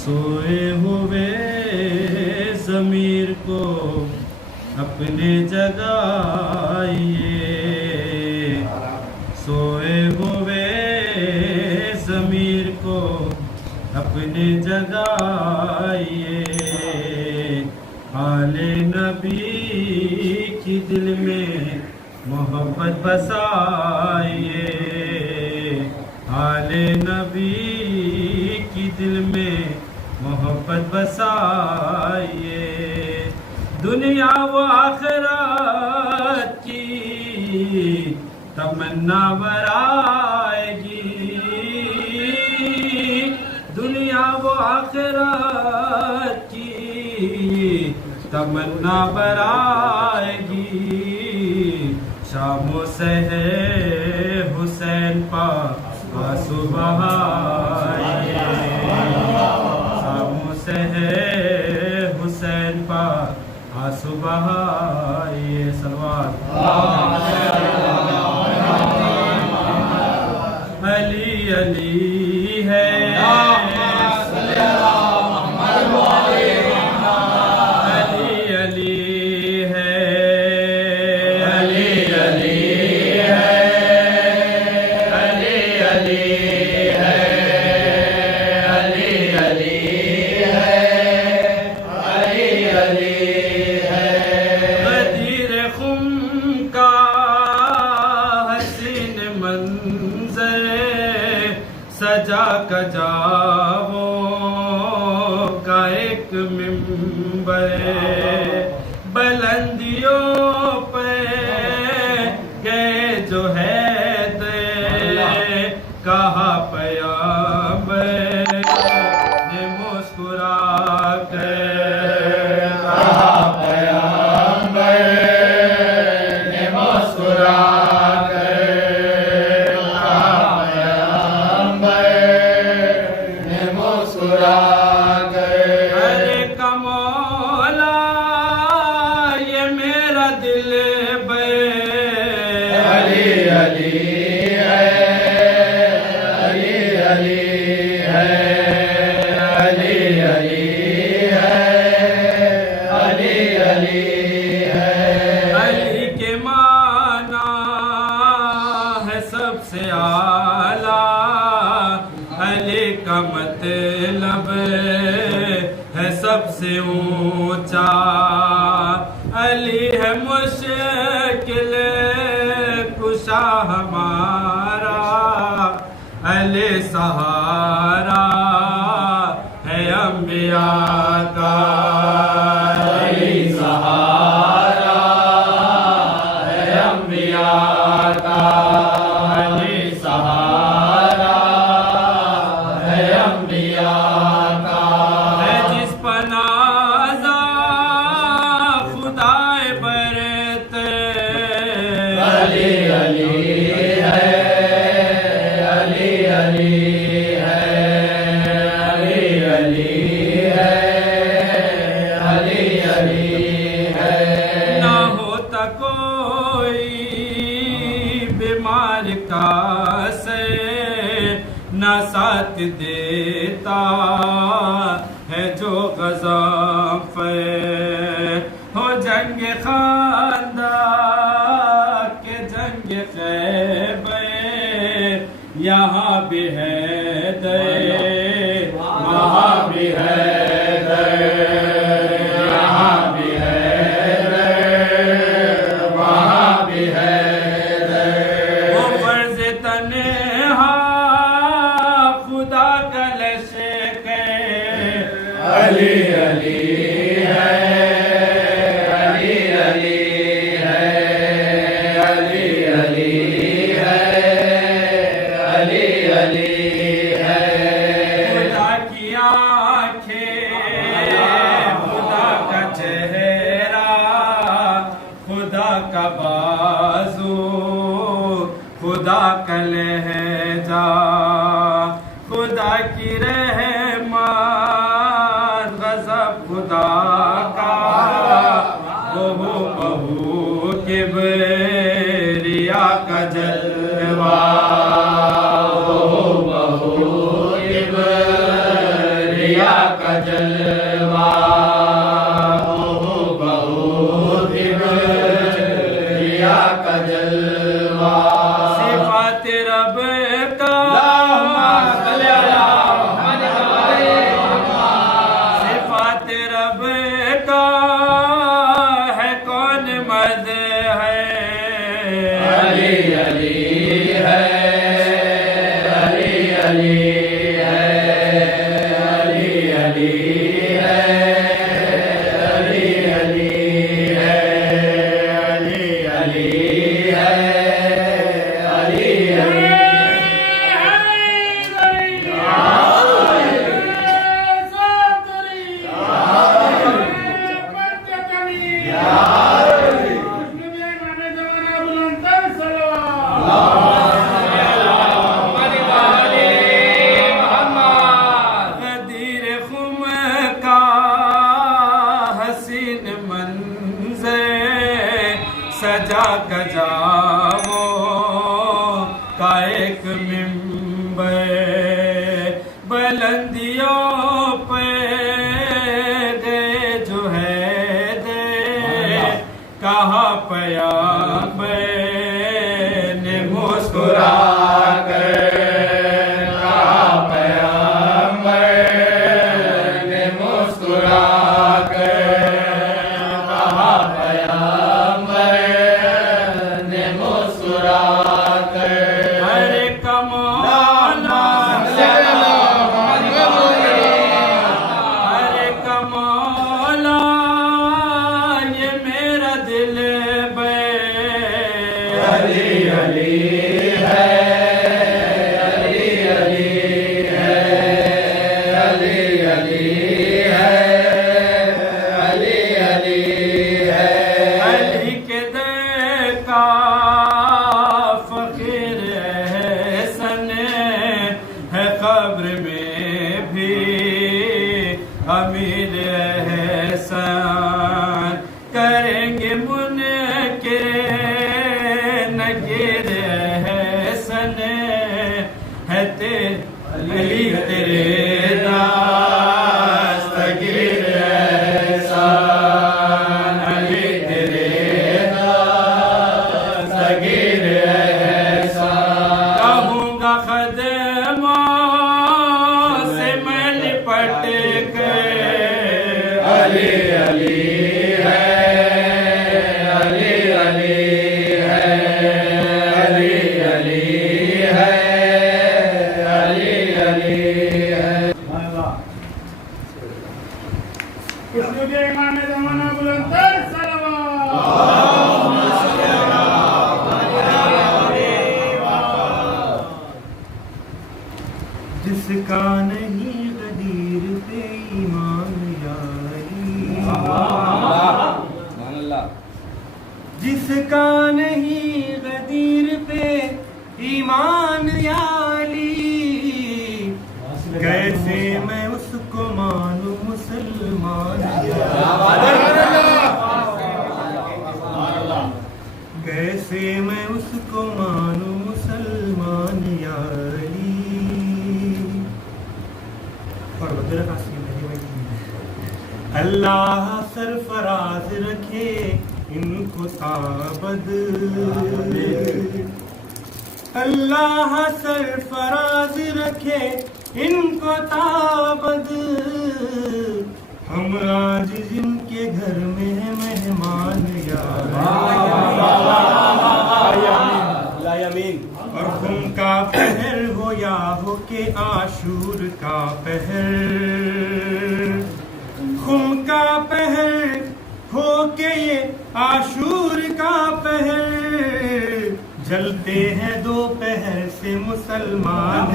सोए हुए ज़मीर को अपने जगाइए, सोए हुए ज़मीर को अपने जगाइए। आले नबी की दिल में मोहब्बत बसाइए, आले नबी की दिल में मोहब्बत बसाइए। दुनिया व आखिरत की तमन्ना बराएगी, दुनिया व आखिरत की तमन्ना बराएगी। शामों से है हुसैन पाक आंसू बहाए, शामों से है हुसैन पाक आंसू बहाए। सलवात अली अली है, सजा कजाओ का एक मिंबर, बुलंदियों पे गए जो है ते कहा पैगंबर ने मुस्कुरा कर, कहा पैगंबर ने मुस्कुरा सबसे आला अली का मतलब है सबसे ऊंचा। अली है मुश्किल कुशा हमारा, अली सहारा है अंबिया का, अली सहारा है अंबिया का, ना साथ देता है जो गज़ाफ हो जंग खानदा के जंग खैबर, यहाँ भी है दे वहाँ भी है दे, यहाँ भी है दे वहाँ भी है दे। वो फर्ज तन्हा खुदा का लश्कर अली अली है, अली अली है, अली अली है, अली अली है। खुदा की आँखें, खुदा का चेहरा, खुदा का बाजू, खुदा का लहजा, खुदा की रहमत गज़ब खुदा का, बहू बहू किबरिया का जलवा, बहू बहू किबरिया अली है, अली अली है, अली अली है, अली अली है, अली अली सजा गजावो का एक मिंबर बुलंदियों पे दे जो है दे कहा पया ने मुस्कुरा कर कहा पया ने मुस्कुरा कर कहा पया हरे कमौला हरे कमौला ये मेरा दिल बे अली अली है, अली अली है, अली अली है, अली अली है, अली के दर का कब्र में भी अमीर एहसान करेंगे मुनके नकीर एहसन है अली तेरे दस्तगीर एहसान अली तेरे दस्तगीर एहसान कहूँगा खदमा अली अली है, अली अली है, अली अली है, अली अली है। इमाम ज़माना बुलंदर जिसका नहीं गदीर पे ईमान जिसका नहीं गदीर पे ईमान याली कैसे मैं उसको मानूं मुसलमान कैसे मैं उसको मानूं मुसलमान याली और अल्लाह सरफराज रखे इनको ताबद अल्लाह सरफराज रखे इनको ताबद हम आज जिनके घर में है मेहमान यार और खुम का पहर हो या हो के आशूर का पहर खुम का पहर हो के ये आशूर का पहर जलते हैं दोपहर से मुसलमान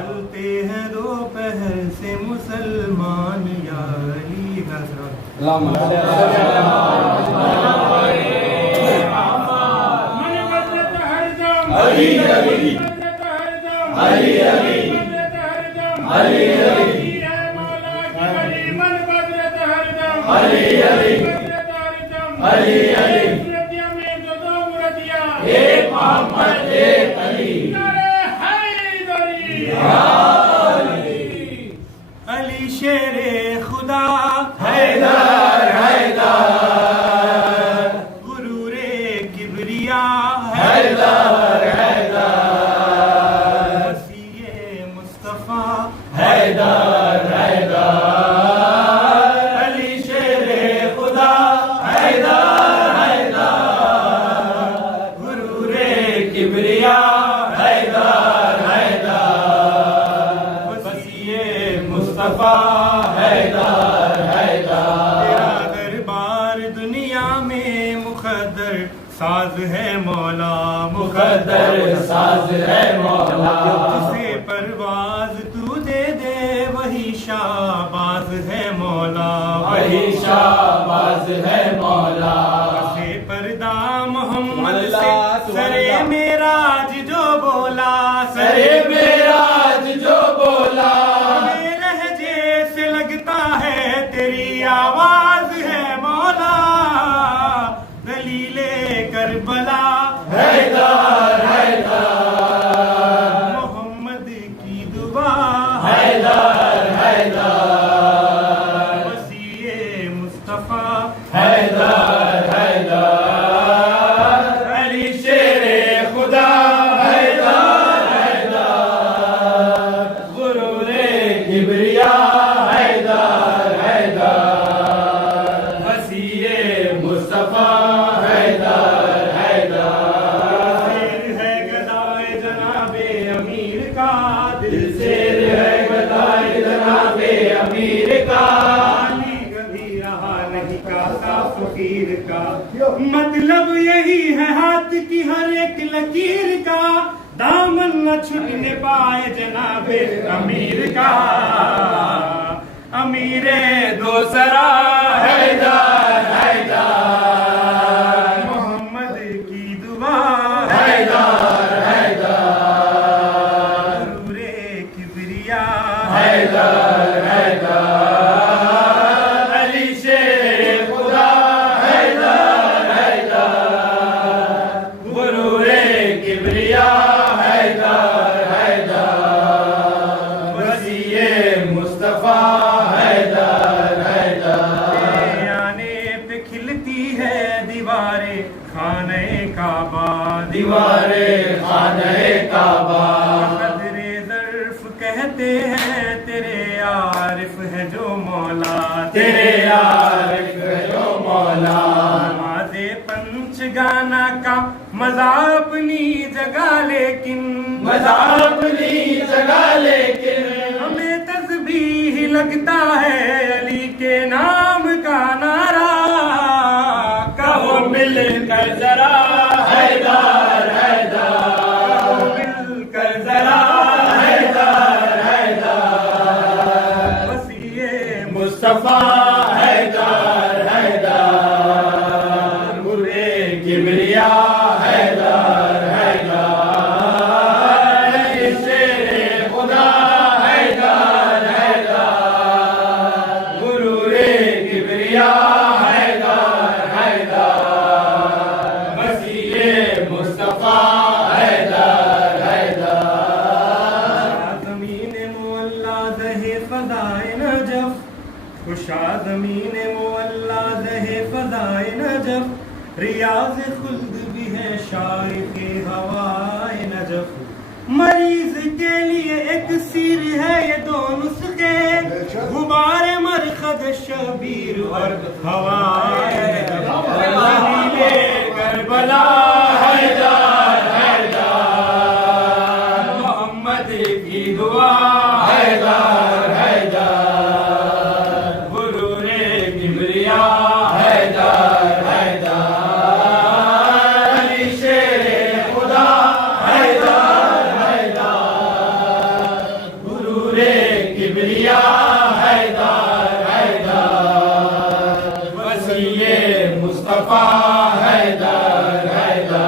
जलते हैं दोपहर से मुसलमान यारी अली अली अली अली अली अली अली अली अली एक मोहम्मद एक अली अली शेरे खुदा हैदर हैदर गुरूरे किबरिया हैदर हैदर वसीए मुस्तफा हैदर हैदर अली शेरे खुदा हैदर हैदर गुरूरे किबरिया हैदर हैदर वसीए मुस्तफा हैदर हैदर तेरा दरबार दुनिया में मुकद्दर साज है मौला मुकद्दर साज है मौला जिसे परवाज तू दे दे वही शाहबाज है मौला वही शाहबाज है मौला से पर्दा मोहम्मद से अल्लाह सरे मेराज जो बोला सरे मेराज जो बोला मेरे लहजे से लगता है तेरी आवाज है मौला दलीले करबला हैदर हैदर मोहम्मद की दुआ हैदर हैदर वसीए मुस्तफा हैदर हैदर अली शेरे खुदा हैदर हैदर गुरूरे किबरिया हैदर हैदर वसीए मुस्तफा हैदर हैदर शेर है गदाए जनाबे अमीर का दिल से शेर है गदाए जनाबे अमीर का पानी कभी रहा नहीं कासा फकीर का मतलब यही है हाथ की हर एक लकीर का दामन न छूटने पाए जनाबे अमीर का अमीरे दूसरा हैदर हैदर मोहम्मद की दुआ हैदर हैदर गुरूरे किबरिया हैदर हैदर अली शेरे खुदा हैदर हैदर गुरूरे किबरिया हैदर हैदर वसीए मुस्तफा हैदर हैदर आने पे खिलती है दीवारें खाने काबा दीवारे खाने काबा कदरे ज़र्फ कहते हैं तेरे आरिफ है जो मौला तेरे आरिफ जो मौला नमाज़े पंच गाना का मजा अपनी जगह लेकिन मजा अपनी जगह लेकिन हमें तस्बीह लगता है अली के नाम का नारा कहो मिलकर जरा हैदर हैदर मिलकर जरा हैदर हैदर वसीए मुस्तफा हैदर हैदर गुरे किबरिया हैदर हैदर शेरे खुदा हैदर हैदर गुरूरे किबरिया हैदर हैदर वसीए मुस्तफा हैदर हैदर ज़मीन मुअल्ला दहे फ़ज़ाए नजफ़ खुशा ज़मीन मुअल्ला दहे फ़ज़ाए नजफ़ रियाज़ खुल्द भी है शाइक़े हवाए नजफ़ मरीज के लिए एक सिर है ये दो नुस्खे गुबार मरखद शबीर और हवाए नजफ़ ज़मीने करबला हैदर हैदर मोहम्मद की दुआ हैदर हैदर गुरूरे किबरिया हैदर हैदर अली शेरे खुदा हैदर हैदर गुरूरे किबरिया हैदर हैदर वसीए मुस्तफा हैदर हैदर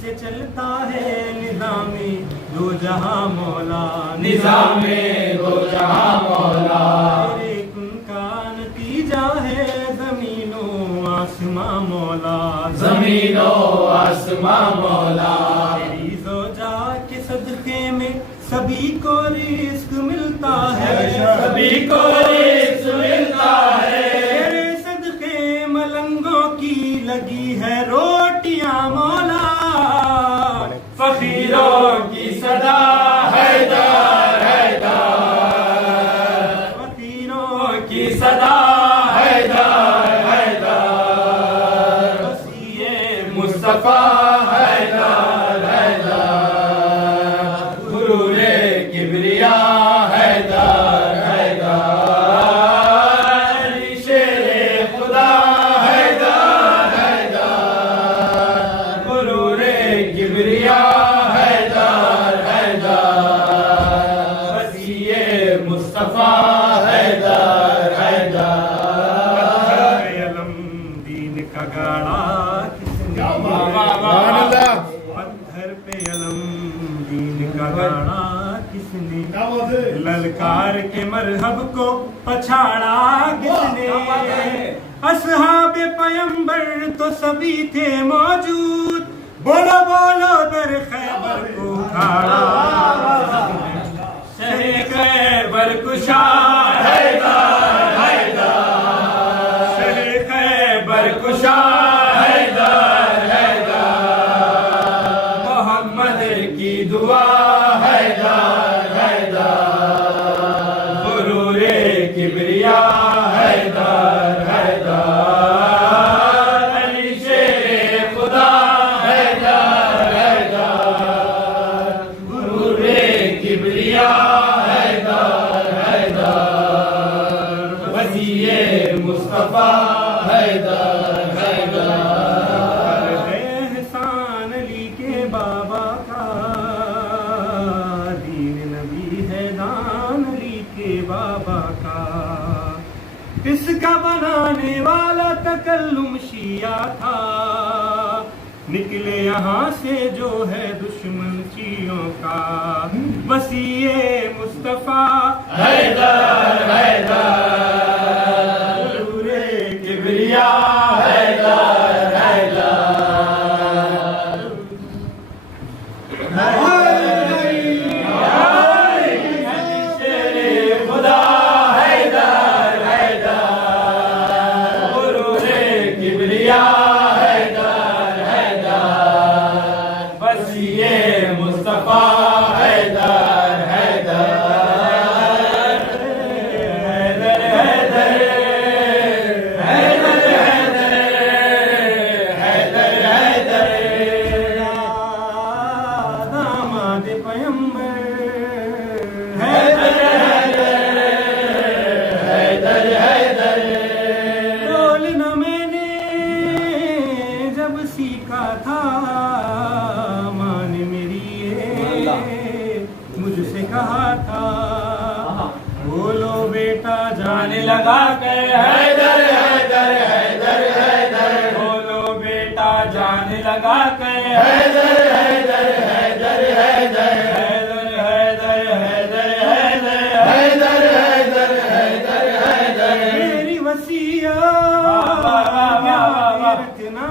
से चलता है निज़ामे दो जहां मौला निज़ामे दो जहां मौला तेरे कुन का नतीजा है ज़मीनों आसमां मौला ज़मीनो आसमां मौला तेरी ज़ौजा के सदक़े में सभी को रिज़्क़ मिलता है सभी को रिज़्क़ मिलता है तेरे सदक़े मलंगों की लगी है रोटियां मौला फकीरों की सदा हैदर हैदर फकीरों की सदा हैदर हैदर वसीए मुस्तफा हैदर किबरिया हैदर हैदर वसीए मुस्तफा हैदर हैदर अलम दीन का गाड़ा किसने पत्थर पे अलम दीन का गाड़ा किसने ललकार के मरहब को पछाड़ा किसने असहाब पैगंबर तो सभी थे मौजूद बोलो बोलो दर खैबर को उखाड़ा शहर खैबर कुशा हैदर हैदर शहर खैबर कुशा हैदर हैदर मोहम्मद की दुआ हैदर हैदर गुरूरे किबरिया हैदर हैदर अली शेर खुदा हैदर हैदर गुरूरे किबरिया हैदर हैदर वसीए मुस्तफा हैदर हैदर एहसान अली के बाबा का दीन नबी है दान अली के बाबा का इसका बनाने वाला तकल्लुम शिया था निकले यहाँ से जो है दुश्मन शियों का वसीए मुस्तफा हैदर हैदर गुरूरे किबरिया हैदर हैदर शेरे खुदा हैदर हैदर गुरूरे किबरिया हैदर हैदर वसीए मुस्तफा हैदर हैदर हैदर हैदर हैदर हैदर हैदर दामाद पैगंबर हैदर हैदर हैदर बोलना मैंने जब सीखा था मान मेरी ये मुझसे कहा था बोलो बेटा जाने लगा कर हैदर हैदर हैदर हैदर बोलो बेटा जाने लगा कर हैदर हैदर हैदर हैदर हैदर हैदर हैदर हैदर हैदर हैदर हैदर मेरी वसीयत रखना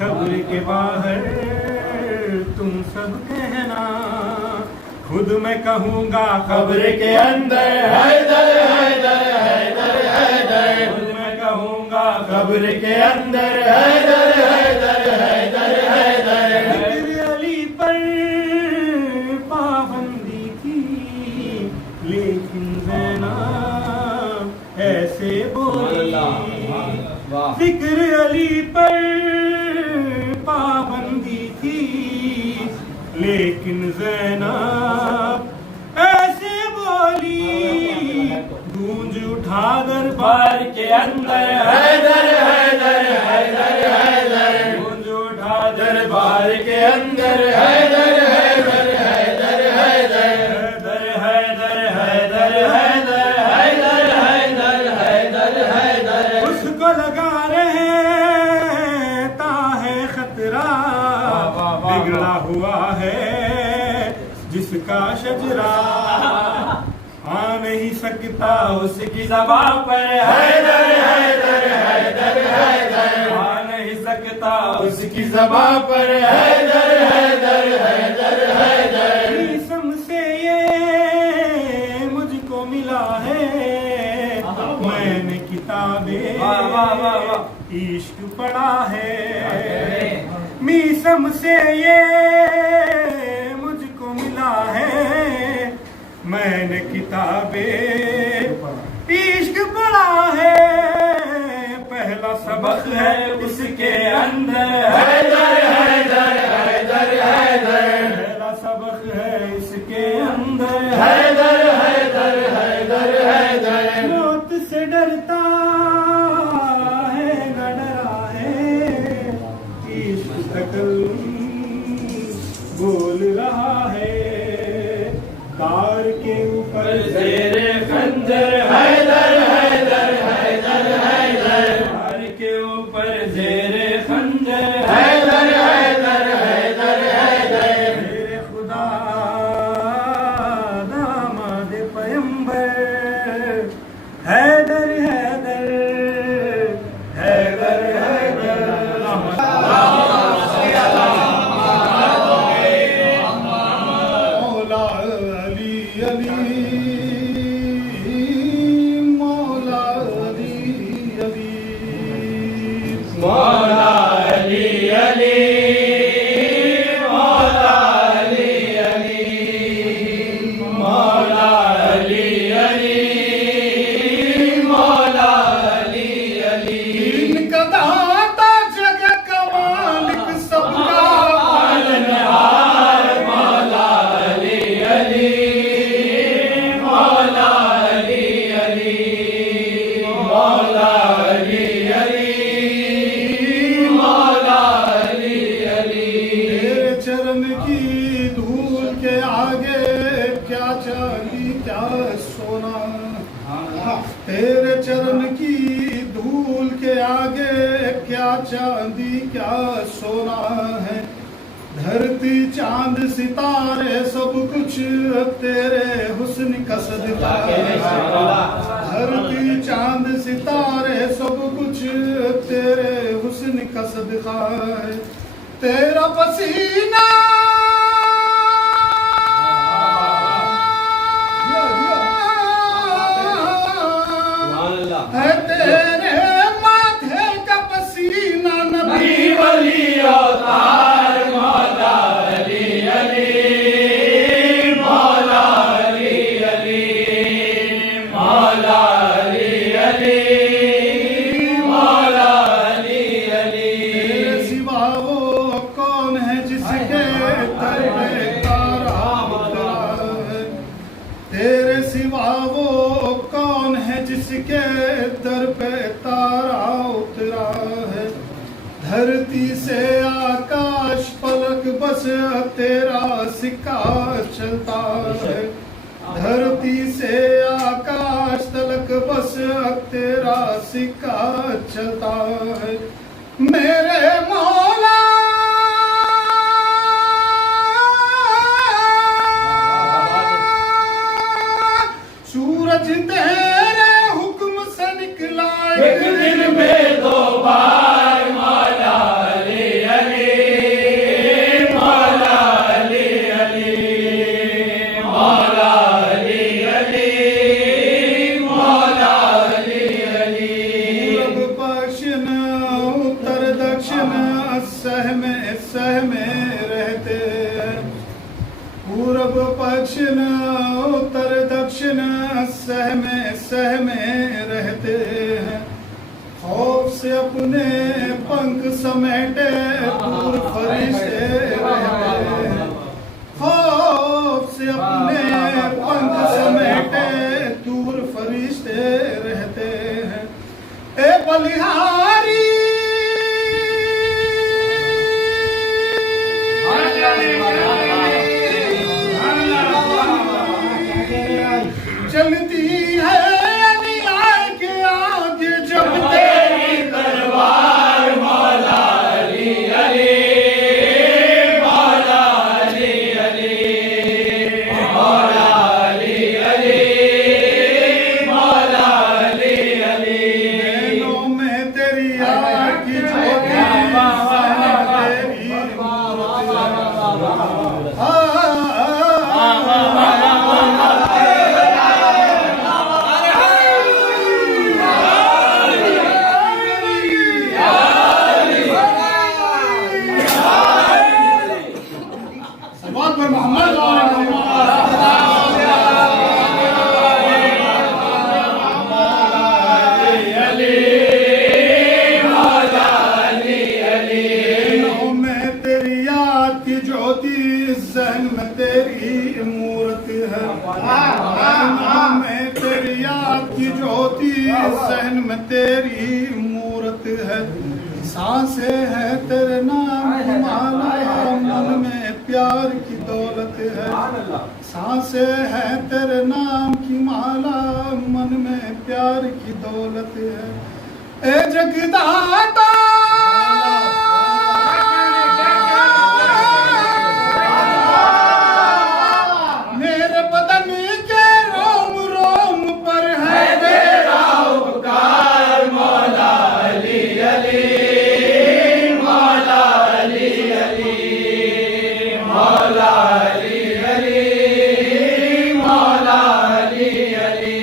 खबर के बाहर तुम सब कहना खुद मैं कहूँगा कब्र के अंदर हैदर हैदर हैदर हैदर खुद मैं कहूँगा कब्र के अंदर हैदर हैदर हैदर हैदर फिक्र अली पर पाबंदी थी लेकिन ज़ैनब ऐसे बोली फिक्र अली पर पाबंदी थी लेकिन ज़ैनब ऐसे बोली गूंज उठा दरबार के अंदर हैदर हैदर हैदर हैदर गूंज उठा दरबार के अंदर हैदर हैदर हैदर हैदर हैदर हैदर हैदर हैदर हैदर हैदर हैदर उसको लगा रहता है खतरा बिगड़ा हुआ है जिसका शजरा आ नहीं सकता उसकी ज़बान पर हैदर हैदर हैदर हैदर आ नहीं सकता उसकी ज़बान पर हैदर हैदर हैदर हैदर ईसम से ये मुझको मिला है मैंने किताबें इश्क पढ़ा है मीसम से ये मुझको मिला है मैंने किताबें इश्क पढ़ा है पहला सबक है उसके अंदर हैदर हैदर हैदर हैदर पहला सबक है इसके अंदर हैदर हैदर हैदर हैदर मौत से डरता है न डरा है इश्क तकल्लुम बोल रहा है। कार के ऊपर जेरे खंजर हैदर हैदर हैदर हैदर, कार के ऊपर जेरे खंजर हैदर हैदर हैदर हैदर, मेरे खुदा दामाद पैगंबर हैदर हैदर हैदर हैदर। मौला अली अली, मौला अली अली, मौला अली अली, मौला अली अली, मौला अली अली, मौला अली अली। इनका दाता जग का मालिक सबका पालनहार मौला अली अली, मौला अली अली, मौला अली अली, मौला अली अली। तेरे चरण की धूल के आगे क्या चांदी क्या सोना, तेरे चरण की धूल के आगे क्या चांदी क्या सोना है। धरती चांद सितारे सब कुछ तेरे हुस्न का सदका है। धरती चांद सितारे सब कुछ तेरे हुस्न का सदका है। तेरा पसीना है, तेरे माथे का पसीना नबी वली अवतार मौला अली अली, मौला अली अली, मौला अली अली, मौला अली अली। तेरे सिवा वो कौन है जिसके दर पे तारा उतरा है। तेरे सिवा वो कौन है जिसके दर पे तारा उतरा है। धरती से आकाश पलक बस तेरा सिक्का चलता है। धरती से आकाश तलक बस तेरा सिक्का चलता है। मेरे मौला सूरज तेरे हुक्म से निकला एक दिन में दो बार मौला अली अली, मौला अली अली, मौला अली अली, मौला अली अली। पूरब पश्चिम उत्तर दक्षिण सहमे सहमे रहते हैं। पूरब पश्चिम उत्तर दक्षिण सहमे सहमे रहते हैं। खौफ से अपने पंख समेटे दूर फरिश्ते रहते हैं। खौफ से अपने पंख समेटे दूर फरिश्ते रहते हैं। ए बलिहारी चलती है अन्याय के आगे जब तेरी तलवार मौला अली अली, मौला अली अली, मौला अली अली, मौला अली अली। नैनों में तेरी आग की ज्योति तेरी मोहम्मद जहन में तेरी मूरत है। में तेरी याद की ज्योति जहन में तेरी मूरत है। सांसें है तेरे नाम की माला मन में प्यार की दौलत है। सांसें हैं तेरे नाम की माला, मन में प्यार की दौलत है। ए जगदाता मेरे बदन के रोम रोम पर है तेरा उपकार। मौला अली अली, मौला अली अली, मौला अली अली, मौला अली अली।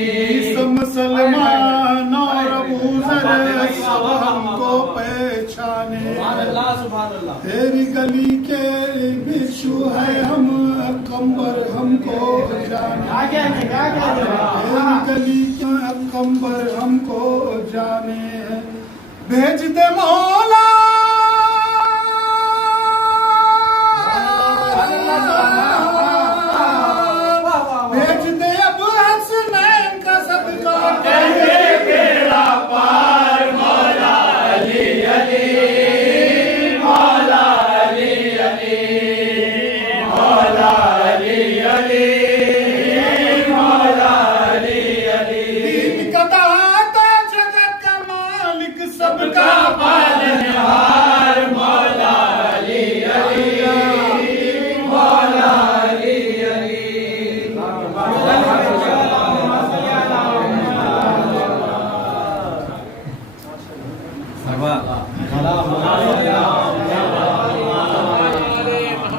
सब मुसलमान और अबू ज़र सब हमको पहचाने। तेरी गली के बिच्छू है हम कंबर हमको जाने। तेरी गली के कंबर हमको जाने। भेज दे मौला भेज दे अब हसनैन का सदका। कहने बेड़ा पार मौला अली अली, मौला अली अली, मौला अली अली, मौला अली अली। दीन का दाता जगत का मालिक सबका पालनहार। मौला अली अली, मौला अली अली।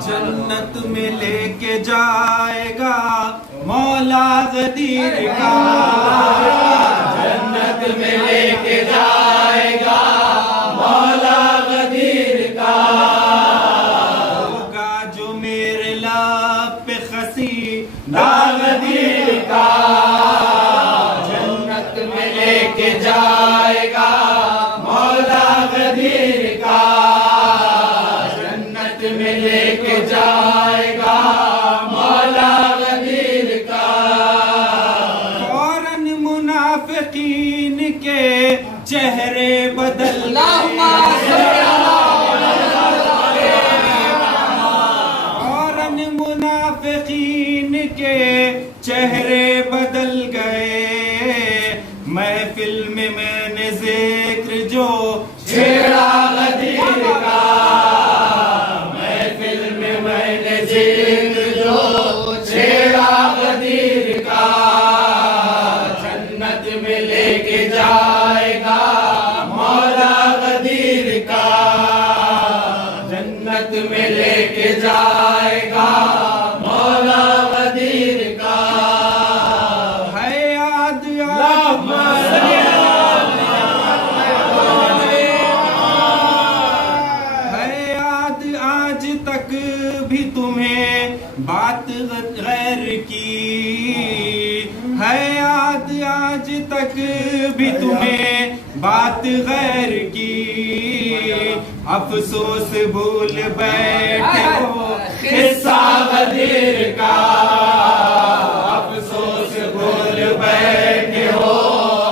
जन्नत में लेके जाएगा मौला गदीर का। जन्नत में लेके जाएगा मौला गदीर का। होगा जो मेरे लाब पे खसी गदीर का। जन्नत में लेके जाएगा मौला गदीर का। जन्नत में लेके जाएगा मौला गदीर का। फौरन मुनाफिकीन के चेहरे बदल फौरन मुनाफिकीन के चेहरे बदल गए। महफिल में मैंने जिक्र जो छेड़ा गदीर का। महफिल में मैंने जिक्र जो छेड़ा गदीर का। जन्नत में लेके जाएगा मौला गदीर का। जन्नत में लेके जाएगा मौला गदीर का। है याद है याद आज तक भी तुम्हें बात गैर की। है याद आज तक भी तुम्हें बात गैर की। अफसोस भूल बैठे हो किस्सा गदीर का। अफसोस भूल बैठे हो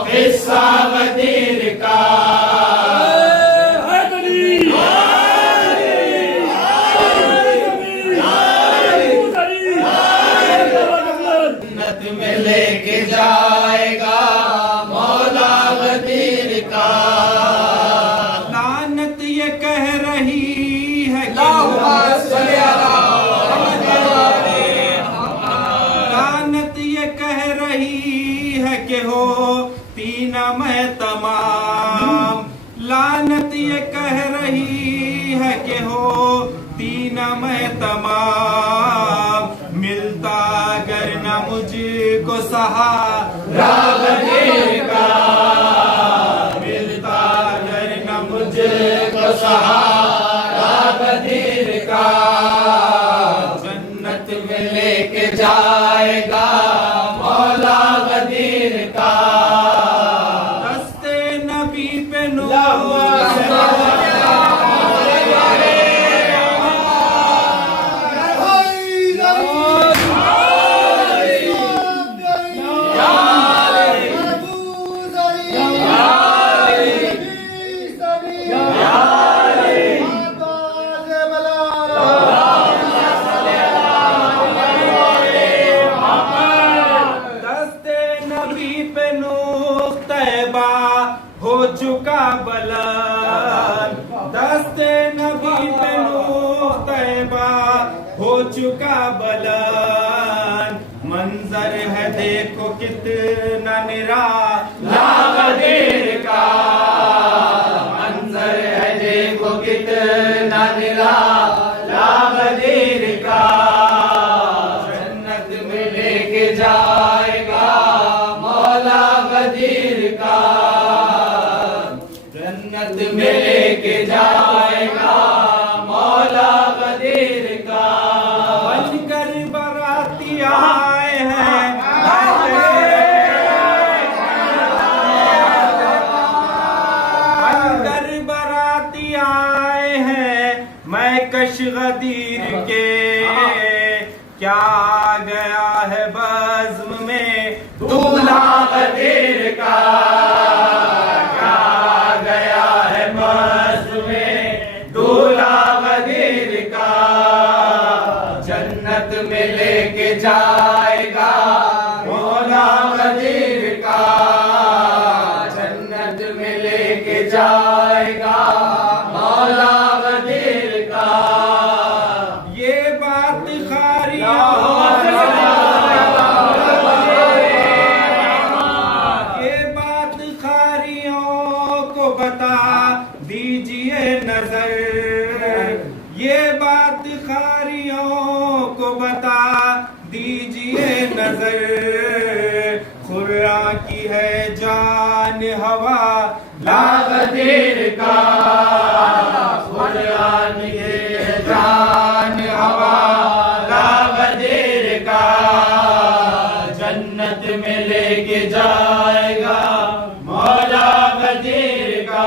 किस्सा गदीर का। जन्नत में लेके जाएगा मौला गदीर का। लानत ये कह रही है कि लानत ये कह रही है कि हो तीना मैं तमाम। लानत ये कह रही है कि हो तीना मैं तमाम। मिलता अगर न मुझको सहारा गदीर का। मिलता अगर न मुझको सहारा गदीर का। जन्नत में लेके जाएगा मौला गदीर का। दस्ते नबी पे नूर या हो चुका बलन, मंजर है देखो कितना निराला गदीर का, मंजर है देखो कितना निराला गदीर का, जन्नत में लेके जाएगा मौला गदीर का, जन्नत में लेके जाएगा मौला गदीर का। बनकर बराती आए हैं, बनकर बराती आए हैं मैं कश गदीर के, क्या आ गया है बज़्म में दूल्हा गदीर का, क्या आ गया है बज़्म में दूल्हा गदीर का, जन्नत में लेके जाएगा मौला गदीर का, जन्नत में लेके जाएगा मौला गदीर का। ये बात खारियों, ये बात खारियों को बता दीजिए नजर, ये बात खारियों को बता दीजिए नजर, खुर्रा की है जान हवा ला गदीर का, खुर्रा की है जान हवा ला गदीर का, जन्नत में लेके जाएगा मौला गदीर का।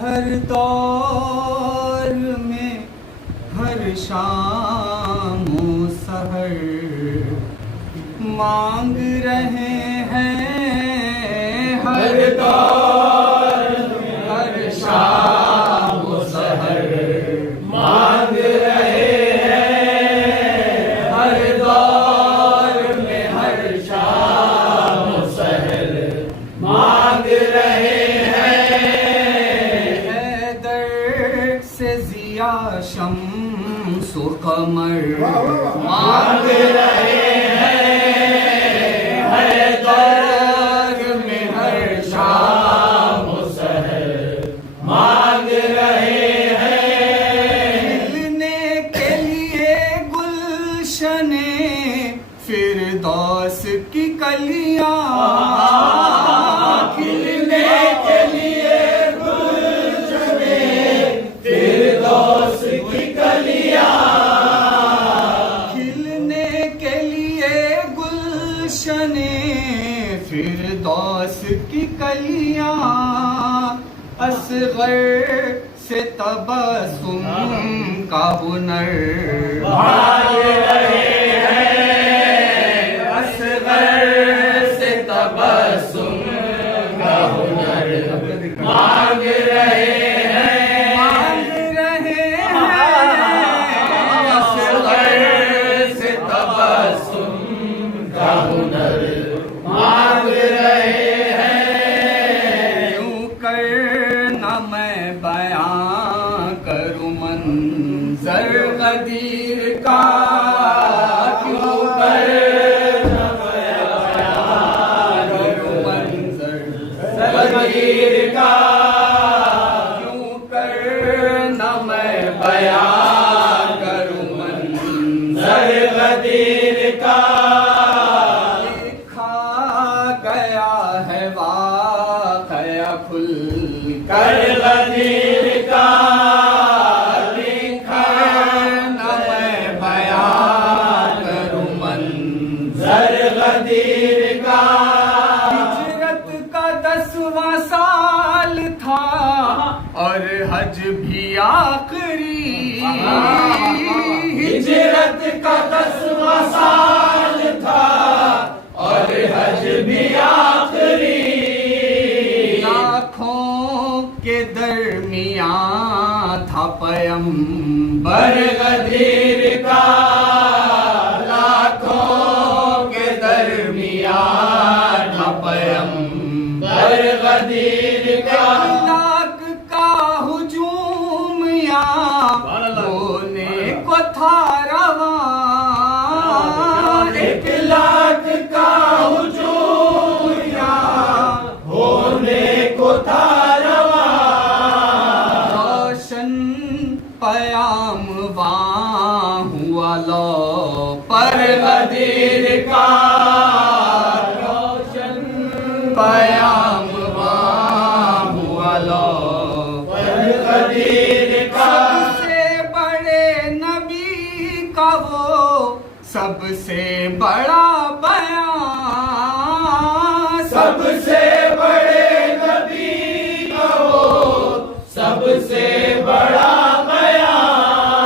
हर दौर में हर शाम सहर मांग रहे हैं हर दौर में, हर शाम सहर मांग रहे हैं हर दौर में, हर शाम सहर मांग रहे हैं। हैदर से जिया शम्स कमर मांग रहे हैं हैदर में, हर शाम सहर मांग रहे हैं। खिलने के लिए गुलशने फिरदौस की कलियां, खिलने के लिए गुलशने फिरदौस की कलियां, खिलने के लिए गुलशने फिरदौस की कलियां। असगर से तबस्सुम का हुनर मांग रहे हैं, असगर से तबस्सुम का हुनर मांग रहे हैं, मांग रहे हैं। असगर से तबस्सुम का हुनर मांग रहे हैं। यूं कर न मैं बयां करूं मंजर गदीर का, क्यों कर न बयां करूं मंजर गदीर का, क्यों कर न मैं बयां करूं मंजर गदीर का। लिखा गया है वाक़या खुल कर गदीर का, लिखा न मैं बयां करूं मंजर गदीर का। हिजरत का 10वां साल था और हज भी आखिरी, हिजरत का 10वां साल था और हज भी आखिरी। लाखों के दरमियां था पैगंबर गदीर का, लाखों के दरमियां था पैगंबर गदीर का। लाख का हुजूम यहाँ होने को था रवां, 1 लाख का हुजूम यहाँ होने को था रवां। रोशन पयाम वहाँ हुआ लो पर गदीर का, रोशन पयाम वहाँ हुआ लो पर गदीर का। सबसे बड़े नबी का वो सबसे बड़ा बयान, सबसे बड़े नबी का वो सबसे बड़ा बयान।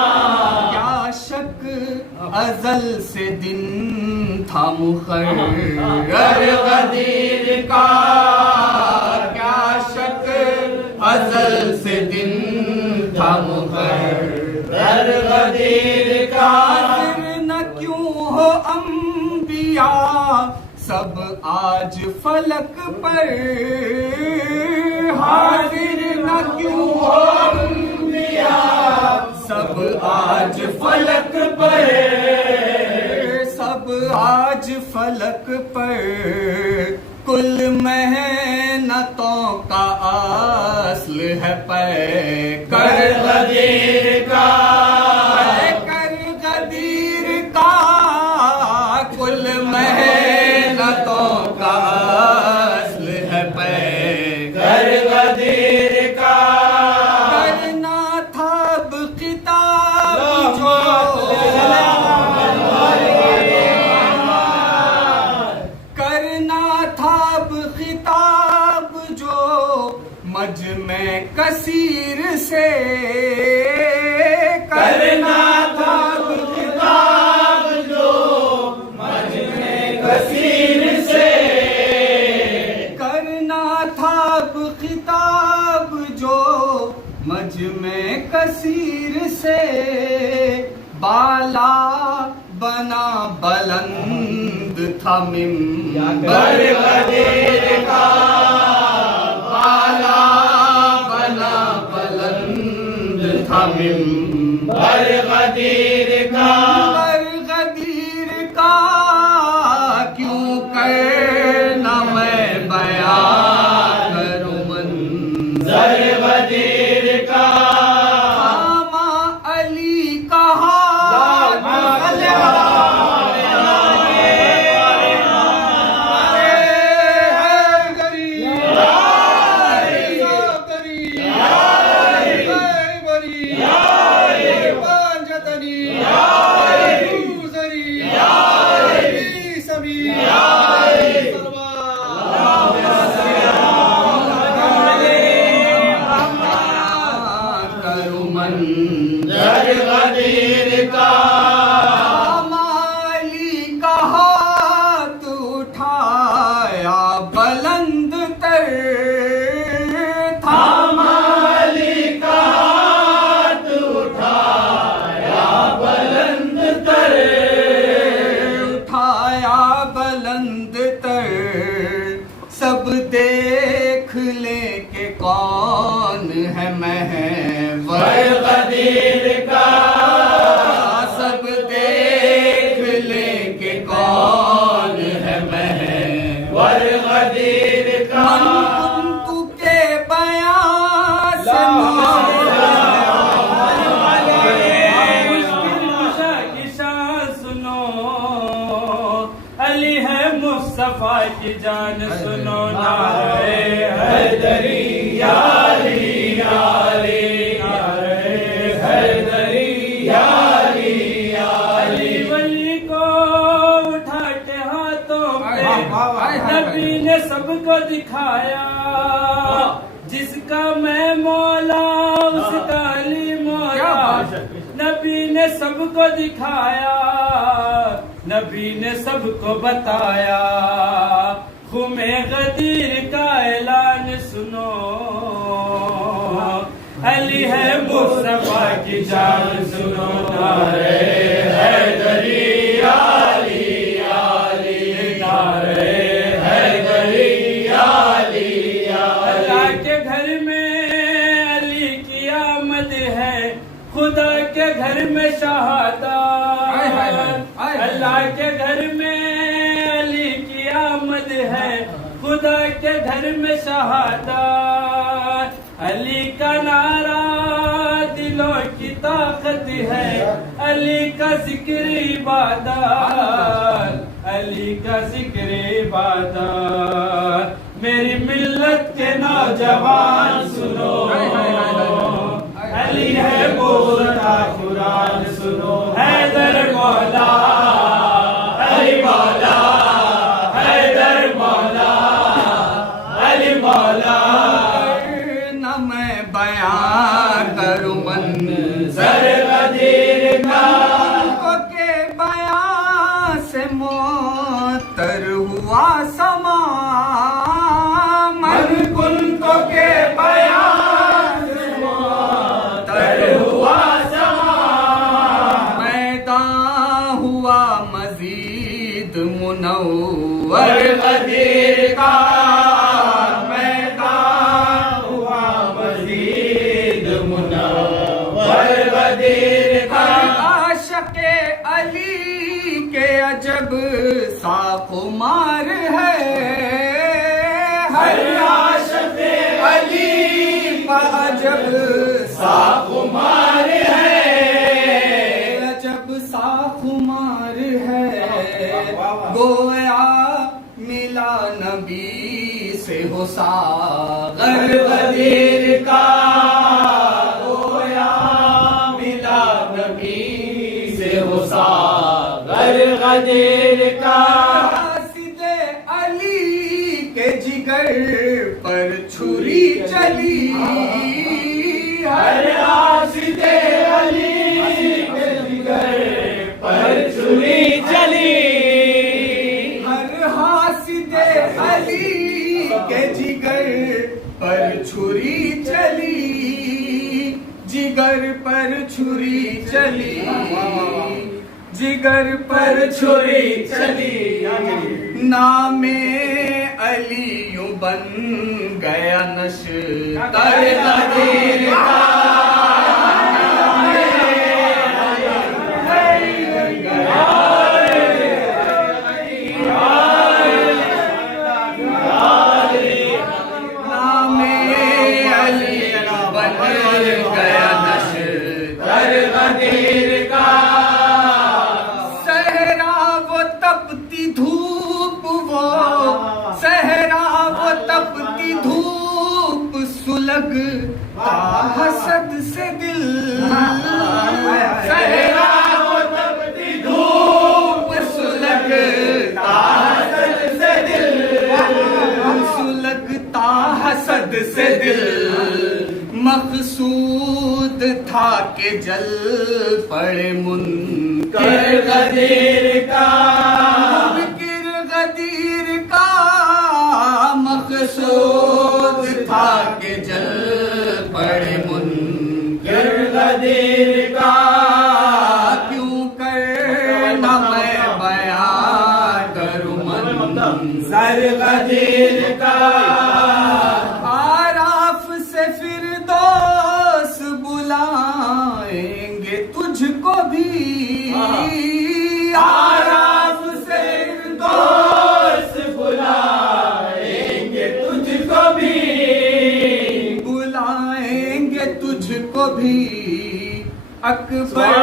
क्या शक अज़ल से दिन था मुक़र्रर गदीर का, क्या शक अज़ल से दिन था मुक़र्रर गदीर का। न क्यों हो अंबिया सब आज फलक पर, हाजिर न क्यों हो अंबिया सब आज फलक पर, सब आज फलक पर। कुल मेहनतों का असल है पैकर गदीर का, पैकर गदीर का। कुल मेहनतों का असल है पैकर गदीर का। करना था अब किताब जो, करना था अब खिताब जो मजमे कसीर से, करना था अब खिताब जो मजमे कसीर से करना था अब खिताब जो मजमे कसीर से, बाला बना बुलंद था मिंबर गदीर का, बाला बना बुलंद था मिंबर गदीर का, मिंबर गदीर का क्यों करना मैं बयां करूं मंज़र गदीर का, मामा अली कहा मंज़र गदीर का, माली का हाथ उठाया बुलंद तर था, माली का हाथ उठाया बुलंद तर, उठाया बुलंद तर, सब देख ले के कौन है महवर गदीर का, सब देख ले के कौन है महवर गदीर का, कुंतु के बयां से मुश्किल कुशा की शान सुनो, अली है मुस्तफा की जान सुनो, नारे हैदरी या अली या अली, नारे हैदरी या अली या अली, वली को उठा के हाथों पे नबी ने सबको दिखाया, जिसका मैं मौला उसका अली मौला, नबी ने सबको दिखाया, नबी ने सबको बताया, खुमे गदीर का ऐलान सुनो, अली है मुस्तफा की जान सुनो, नारे हैदरी या अली या अली, नारे हैदरी या अली या अली, अल्लाह के घर में अली की आमद है, खुदा के घर में शहादत, अल्लाह के घर में अली की आमद है, खुदा के घर में शहादत, अली का नारा दिलों की ताकत है, अली का जिक्र इबादत, अली का जिक्र इबादत, मेरी मिल्लत के नौजवान सुनो, अली है बोलता कुरान सुनो, हैदर मौला अली मौला, हैदर मौला अली मौला, न मैं बयां करूं मंज़र गदीर का, के बयां से मोतर हुआ समा, मन कुंतो के बयां से मोतर हुआ समा, मैदान हुआ मजीद मुनव्वर गदीर का, मैदान हुआ मजीद मुनव्वर गदीर का, आशिक़े अली के अजब सा खुमार है, हर आशिक़े अली का अजब सा खुमार है, अजब सा खुमार है, गोया मिला नबी से हो सागर गदीर का, गोया मिला नबी से हो सागर गदीर का, सीधे अली के जिगर पर छुरी चली, हर आशिक़े अली के जिगर पर छुरी चली, हर जिगर पर छुरी चली, जिगर पर छुरी चली, नामे अली यूं बन गया नश्तर गदीर का। हसद से दिल सहरा वो तपती धूप सुलगता हसद से दिल, सुलगता हसद से दिल, मकसूद था के जल पड़े मुनकर गदीर का, मुनकर गदीर का, मकसूद था के जल पड़े मुनकर गदीर का। क्यों कर न मैं बयां करूं मंज़र गदीर का। आराफ से फिर दोस्त बुलाएंगे तुझको भी, आराफ से फिर दोस्त बुलाएंगे तुझको भी, तुझको भी अकबर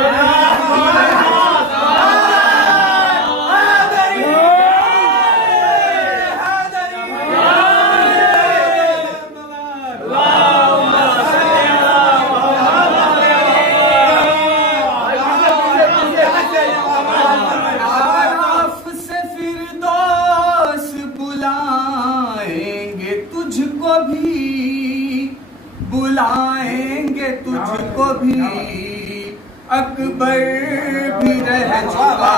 आराफ से फिर दोस्त बुलाएंगे तुझको भी, बुलाएंगे तुझको भी, अकबर भी रह चुका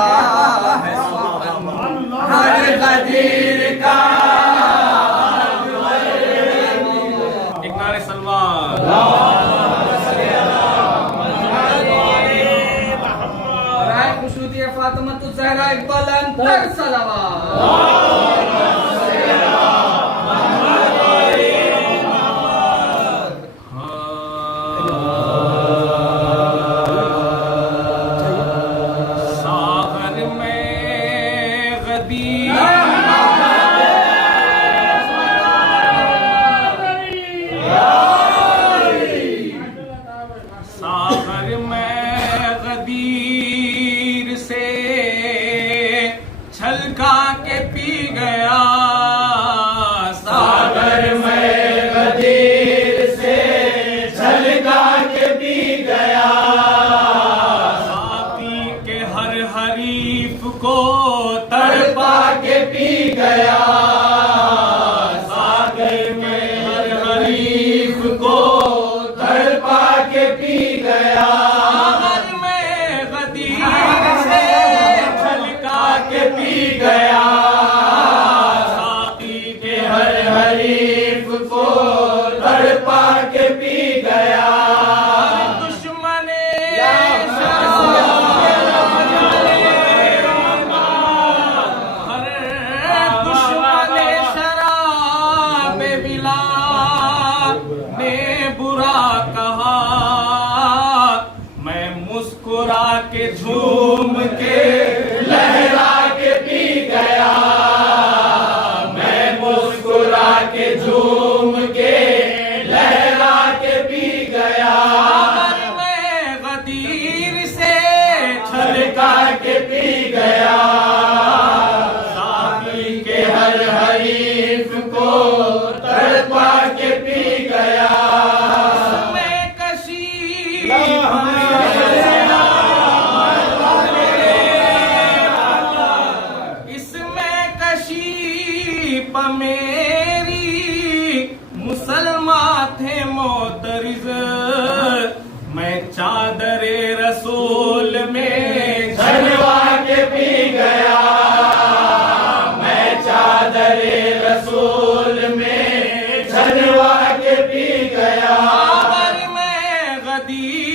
है हर गदीर का। एक नारे सलवार राय खुशूदी फातिमा तो ज़हरा इकबाल अंतर सलावत। सागर में गदीर से छलका के पी गया, सागर में गदीर से छलका के पी गया, साथी के हर हरीफ को तड़पा के पी गया, सागर में हर हरीफ को तड़पा के पी गया, सागर में गदीर से छलका के पी गया, साथी के हर हरीफ को तड़पा के पी गया, दुश्मने शराब बिला ने बुरा कहा, मैं मुस्कुरा के झूम के लहरा के पी गया, मैं मुस्कुरा के झूम के लहरा के पी गया, मैं गदीर से छलका के पी गया, साथी के हर हरीफ को तड़पा के पी गया, मैं कशी इसमें कशी मेरी मुसलमा थे मोतरिज, मैं चादरे रसूल में झलवा के पी गया, मैं चादरे रसूल में झलवा के पी गया, मैं गदीर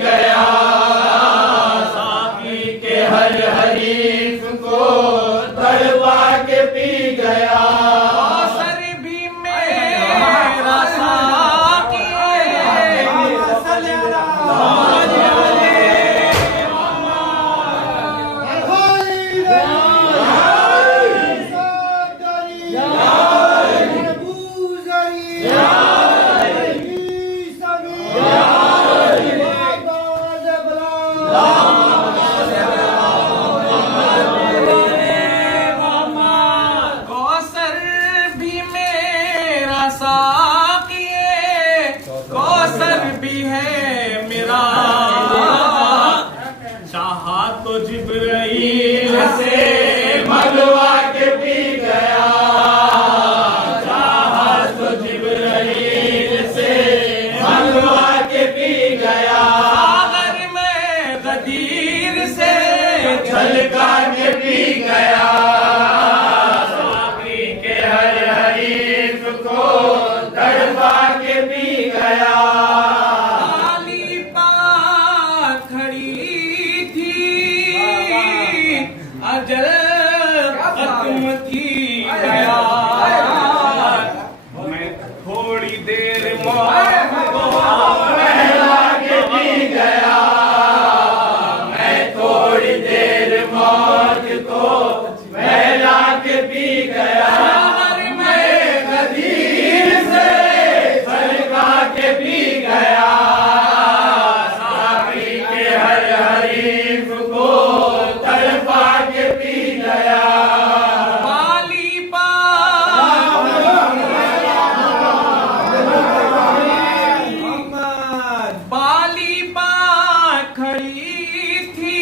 गया, साकी के हर हरीफ को तड़पा के पी गया। कौसर भी मेरा साकी कौसर भी मेरा साकी कौसर भी है मेरा, चाहा तो जिब्राइल से मगवा के पी गया, चाहा तो जिब्राइल से मगवा के पी गया। सागर में गदीर से छलका के पी गया, साकी के हर हरीफ को तड़पा के पी गया। काली पात खड़ी थी, अजल खत्म थी गया। मैं थोड़ी देर मौत को बहला के पी गया, मैं थोड़ी देर मौत को बहला के पी गया। सागर में गदीर से छलका के पी गया, साकी के हर हरीफ को तड़पा के पी गया। बाली पात खड़ी थी,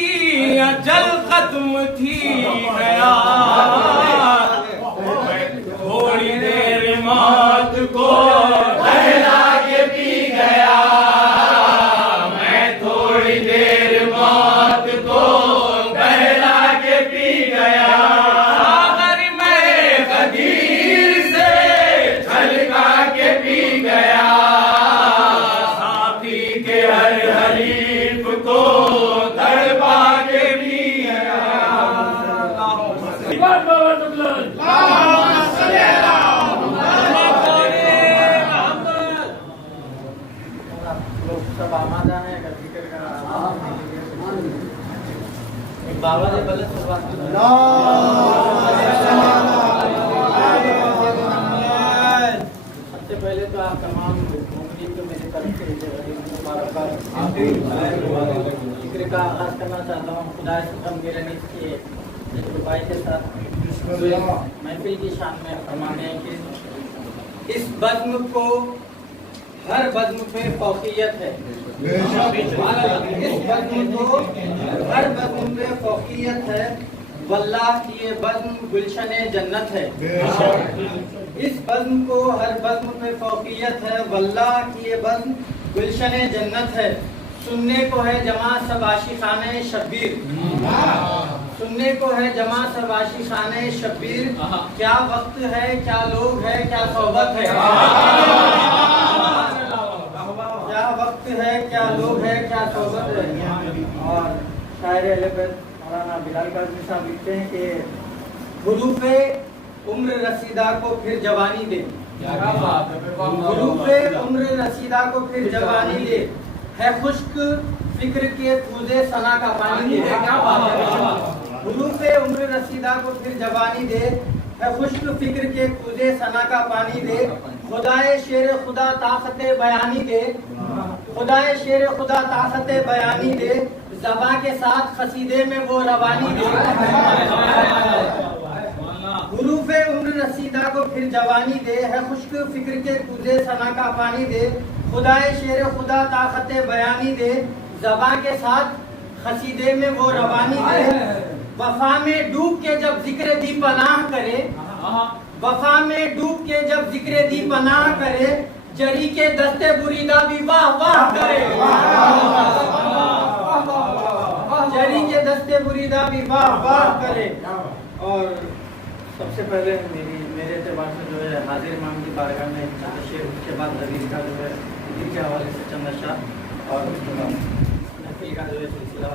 अजल खत्म थी गया। थोड़ी देर मौत को बहला के पी गया, मैं थोड़ी देर मौत को बहला के पी गया। सागर में गदीर से छलका के पी गया, साकी के हर हरीफ को तड़पा के पी गया। सब आमादा है अगर जिक्र करा बाबा ने गलत शुरुआत की सबसे पहले तो आप तमाम मुस्लिम को मेरे तरफ से मुबारकबाद। जिक्र का आगाज करना चाहता हूँ खुदा से कम गिरने के रुबाई के साथ महफिल की शान में फरमाने हैं कि इस बज़्म को हर बज़्म पे फौकियत है, इस बज़्म को हर बज़्म पे फौकियत है, वल्लाह की ये बज़्म गुलशन जन्नत है। इस बज़्म को हर बज़्म पे फौकियत है, वल्लाह की ये बज़्म गुलशन जन्नत है। सुनने को है जमा सब आशिकाने शब्बीर, सुनने को है जमा सब आशिकाने शब्बीर। क्या वक्त है, क्या लोग है, क्या सोबत है, क्या वक्त है, क्या लोग है, क्या सोबत है। और शायर अहले मौलाना बिलाल काज़मी साहब लिखते हैं कि हुरूफ़े उम्र रसीदा को फिर जवानी दे, हुरूफ़े उम्र रसीदा को फिर जवानी दे, है खुश्क फिक्र के कूदे सना का पानी दे। हुरूफ़े उम्र रसीदा को फिर जवानी दे, है खुश्क फिक्र के कूदे सना का पानी दे। खुदाए शेर खुदा ताकते बयानी दे, खुदाए शेर खुदा ताकते बयानी दे, ज़बां के साथ कसीदे में वो रवानी दे। हुरूफ़े उम्र रसीदा को फिर जवानी दे, है खुश्क फिक्र के कूदे सना का पानी दे। खुदाए शेर खुदा ताकते बयानी दे, ज़बां के साथ कसीदे में वो रवानी दे। वफा में डूब के जब जिक्र दी पनाह करे, वफा में डूब के जब जिक्र दी पनाह करे, जरी के दस्ते बुरीदा भी वाह वाह करे, जरी के दस्ते बुरीदा भी वाह वाह करे। और सबसे पहले मेरे एतबार से जो है हाजिर इमाम की बारगाह में चंद शेर, उसके बाद हदीस का जो है हदीस के हवाले से चंद अशआर और उसके बाद का जो है सिलसिला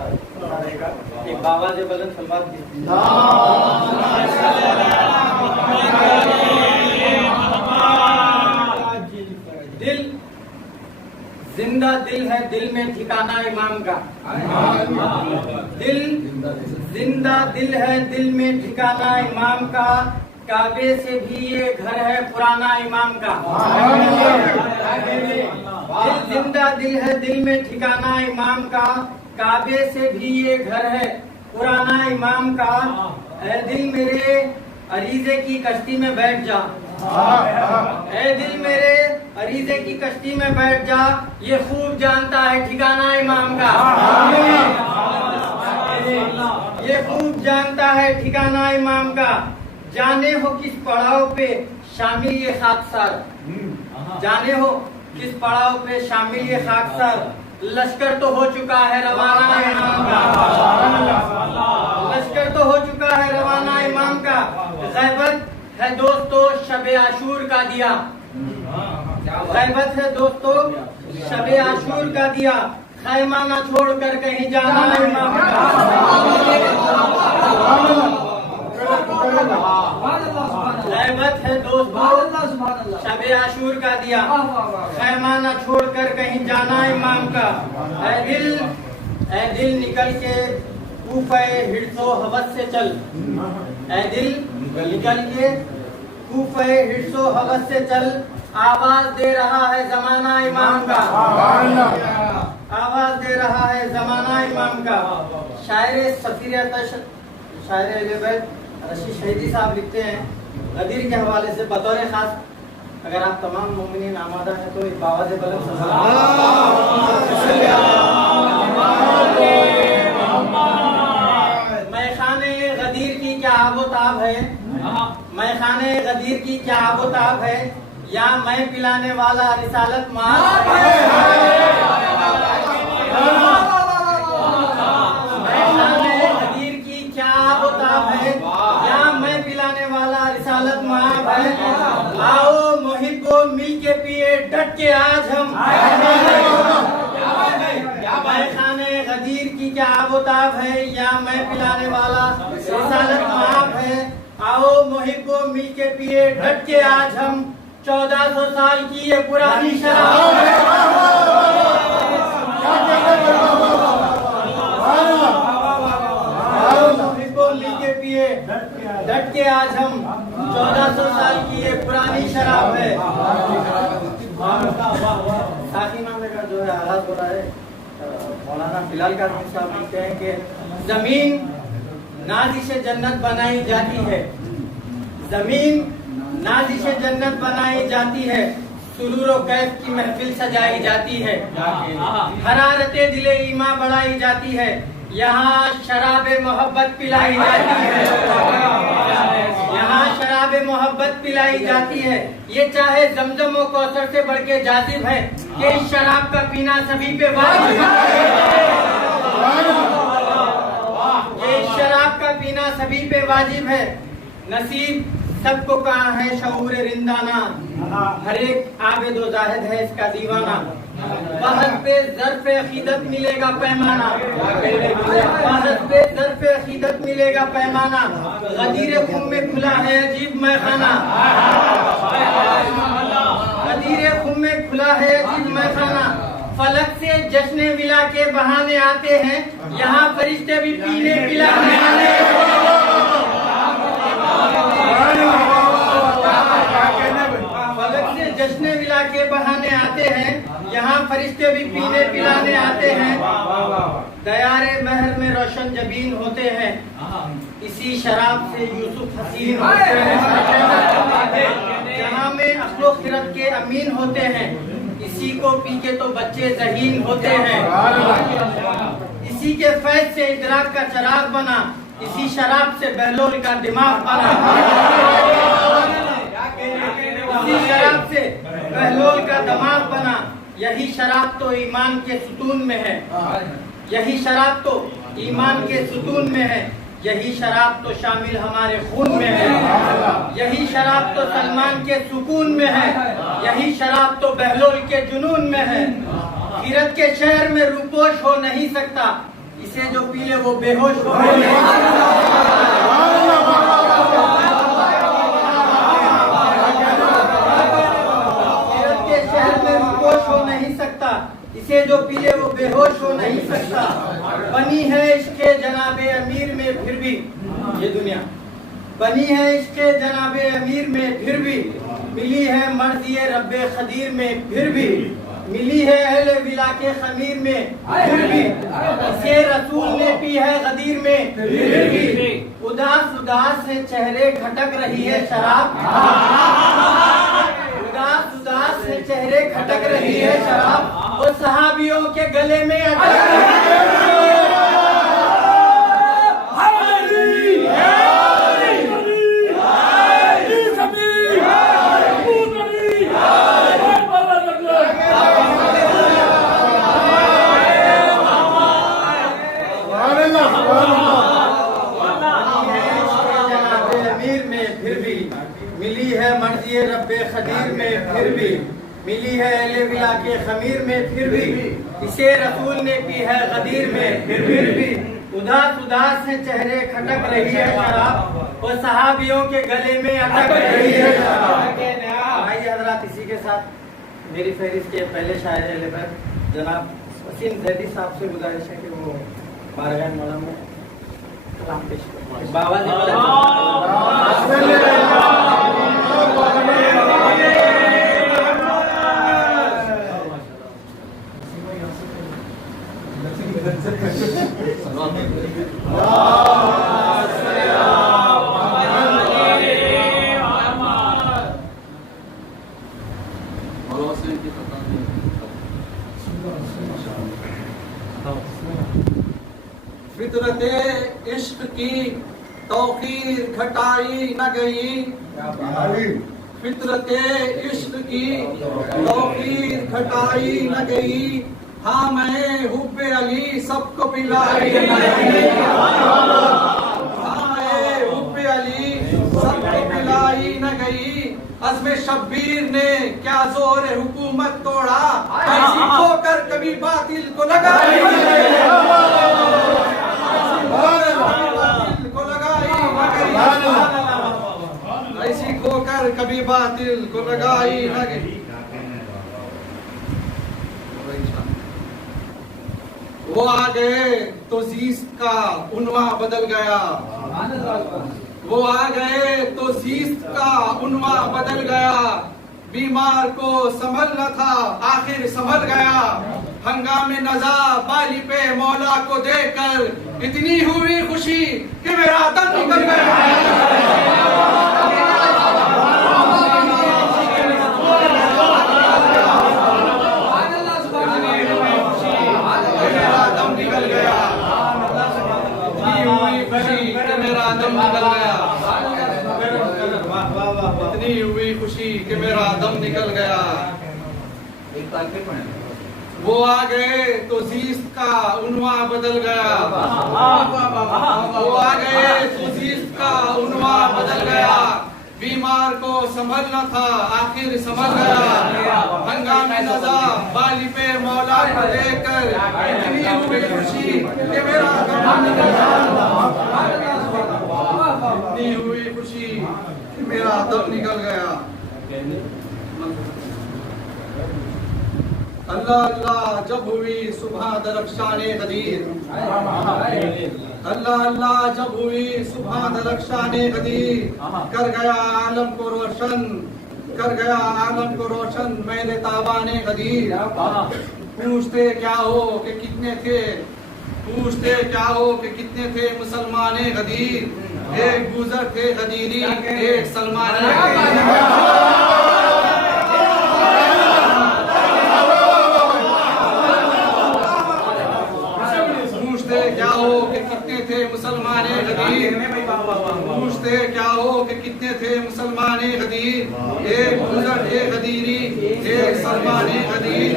रहेगा। एक बाबा जे बुलंद सलवात दिल जिंदा दिल है, दिल में ठिकाना इमाम का। दिल जिंदा दिल है, दिल में ठिकाना इमाम का। काबे से भी ये घर है पुराना इमाम का। दिल जिंदा दिल है, दिल में ठिकाना इमाम का। काबे से भी ये घर है पुराना इमाम का। ऐ दिल मेरे अरीजे की कश्ती में बैठ जा, ऐ दिल मेरे अरीजे की कश्ती में बैठ जा। ये खूब जानता है ठिकाना इमाम का। ये खूब जानता है ठिकाना इमाम का। जाने हो किस पड़ाव पे शामिल ये खाकसार, जाने हो किस पड़ाव पे शामिल ये खाकसार। लश्कर तो हो चुका है रवाना इमाम का। लश्कर तो हो चुका है रवाना इमाम का। गैबत है दोस्तों शबे आशूर का दिया, गैबत है दोस्तों शबे आशूर का दिया। खैमा ना छोड़कर कहीं जाना इमाम का। गैबत है दोस्तों शबे आशूर का दिया। खैमा न छोड़कर कहीं जाना इमाम का। ऐ दिल निकल के कूफे हिर्सो हवस से चल, ऐ दिल निकल के कूफे हिर्सो हवस से चल। आवाज दे रहा है जमाना इमाम का। आवाज दे रहा है जमाना इमाम का। शायर सफीर शायर रशीद शहीदी साहब लिखते हैं गदीर के हवाले से बतौर खास, अगर आप तमाम मोमिनीन आमादा हैं तो एक बाबा से बुलंद मैखाने गदीर की क्या आबोताब है, मैखाने गदीर की क्या आबोताब है। या मैं पिलाने वाला रिसालत मार मैखाने गदीर की क्या आबोताब है। या मैं पिलाने वाला रिसालत मार है। आओ मुहिब्बो मिल के पिए डट के आज हम। मैखाने गदीर की क्या आबोताब है। या मैं पिलाने वाला रिसालत मार है। आओ मुहिब्बो मिल के पिए डट के आज हम। 1400 साल की ये पुरानी शराब मिलके पिए डट के आज हम। 1400 साल की ये पुरानी शराब है। साथी मामले का जो है हालात हो रहा है। मौलाना फिलहाल का साहब लिखते हैं कि जमीन नाज़ी से जन्नत बनाई जाती है, जमीन नाज़ी से जन्नत बनाई जाती है। सुरूर व कैफ की महफिल सजाई जाती है। हरारते दिले ईमा बढ़ाई जाती है। यहाँ शराबे मोहब्बत पिलाई जाती है। यहाँ शराबे मोहब्बत पिलाई जाती है। ये चाहे जमजम व कौसर से बढ़ के जाजिब है कि इस शराब का पीना सभी पे वाजिब है। ये शराब का पीना सभी पे वाजिब है। नसीब सबको कहाँ है शऊर रिंदाना। हर एक आबिद व जाहिद है इसका दीवाना। बहस पे ज़र्फ़ अक़ीदत मिलेगा पैमाना। बहस पे ज़र्फ़ अक़ीदत मिलेगा पैमाना। गदीर खून में खुला है अजीब मैखाना। गदीर खून में खुला है अजीब मैखाना। फलक से जश्न विला के बहाने आते हैं। यहाँ फरिश्ते भी पीने पिलाने आते हैं। फलक से जश्न विला के बहाने आते हैं। यहाँ फरिश्ते भी पीने पिलाने आते हैं। दयारे महर में रोशन जबीन होते हैं। इसी शराब से यूसुफ हसीन होते हैं। जहाँ में अक्ल व खिरत के अमीन होते हैं। इसी को पी के तो बच्चे ज़हीन होते हैं। इसी के फैज़ से इदराक का चराग बना। इसी शराब से बहलोल का दिमाग बना। इसी शराब से बहलोल का दिमाग बना। यही शराब तो ईमान के सुतून में है। यही शराब तो ईमान के सुतून में है। यही शराब तो शामिल हमारे खून में है। यही शराब तो सलमान के सुकून में है। यही शराब तो बहलोल के जुनून में है। कीरत के शहर में रूपोश हो नहीं सकता, इसे जो पी ले वो बेहोश हो नहीं सकता। कीरत के शहर में रूपोश हो नहीं सकता, इसे जो पी ले वो बेहोश हो नहीं सकता। बनी है इश्क़े जनाबे अमीर में फिर भी ये दुनिया, बनी है इश्क़े जनाबे अमीर में फिर भी, मिली है मर्ज़िए रब्बे खदीर में फिर भी, मिली है अहले विला के खमीर में फिर भी, इसे रसूल ने पी है गदीर में फिर भी, उदास उदास से चेहरे खटक रही है शराब, उदास उदास से चेहरे खटक रही है शराब, और सहाबियों के गले में अटक रही है। मिली है मर्ज़िए रब्बे खदीर में फिर भी, मिली है अहले विला के खमीर में फिर भी, इसे रसूल ने पी है गदीर में फिर भी, उदास उदास से चेहरे खटक रही है शराब, और सहाबियों के गले में अटक रही है शराब। आइए हज़रात, इसी के साथ मेरी फहरिस्त के पहले शायर लेबर जनाब वसीम जैदी साहब से गुजारिश है कि वो बारगाह मौला में कलाम पेश करें। बाबा फितरते इश्क की तौकीर घटाई न गई, फितरते इश्क की तौकीर घटाई न गई, हाँ मैं हुब्बे अली सबको पिलाई न गई, हाँ मैं हुब्बे अली सबको पिलाई न गई, अज़्मे शब्बीर ने क्या जोर हुकूमत तोड़ा, ऐसी खोकर कभी बातिल को लगाई न गई, ऐसी खोकर कभी बातिल को लगाई न गई। वो आ गए तो जीस्त का उन्वा बदल गया, वो आ गए तो जीस्त का उन्वा बदल गया, बीमार को संभलना था आखिर संभल गया, हंगामे नजा बाली पे मौला को देखकर इतनी हुई खुशी कि मेरा दम निकल गया। मेरा दम निकल गया, इतनी हुई खुशी कि मेरा दम निकल गया, इतनी हुई खुशी कि मेरा दम निकल गया। वो आ गए तो जीस्त का उन्वा बदल गया, वो आ गए तो जीस्त का उन्वा बदल गया, बीमार को संभलना था आखिर संभल गया, हंगामे नज़ा बाली पे मौला को देखकर इतनी हुई खुशी कि मेरा दम निकल गया, इतनी हुई खुशी कि मेरा दम निकल गया। अल्लाह अल्लाह जब हुई सुबह दरख्शाने गदीर, अल्लाह अल्लाह जब हुई सुबह दरख्शाने गदीर, कर गया आलम को रोशन, कर गया आलम को रोशन मेरे ताबाने गदीर। पूछते क्या हो कि कितने थे, पूछते क्या हो कि कितने थे मुसलमाने गदीर, एक गुजर थे गदीरी एक सलमाने गदीर। क्या हो कि कितने थे मुसलमाने गदीर, पूछते क्या हो कि कितने थे मुसलमाने गदीर, एक गुजर थे गदीरी एक सलमाने गदीर।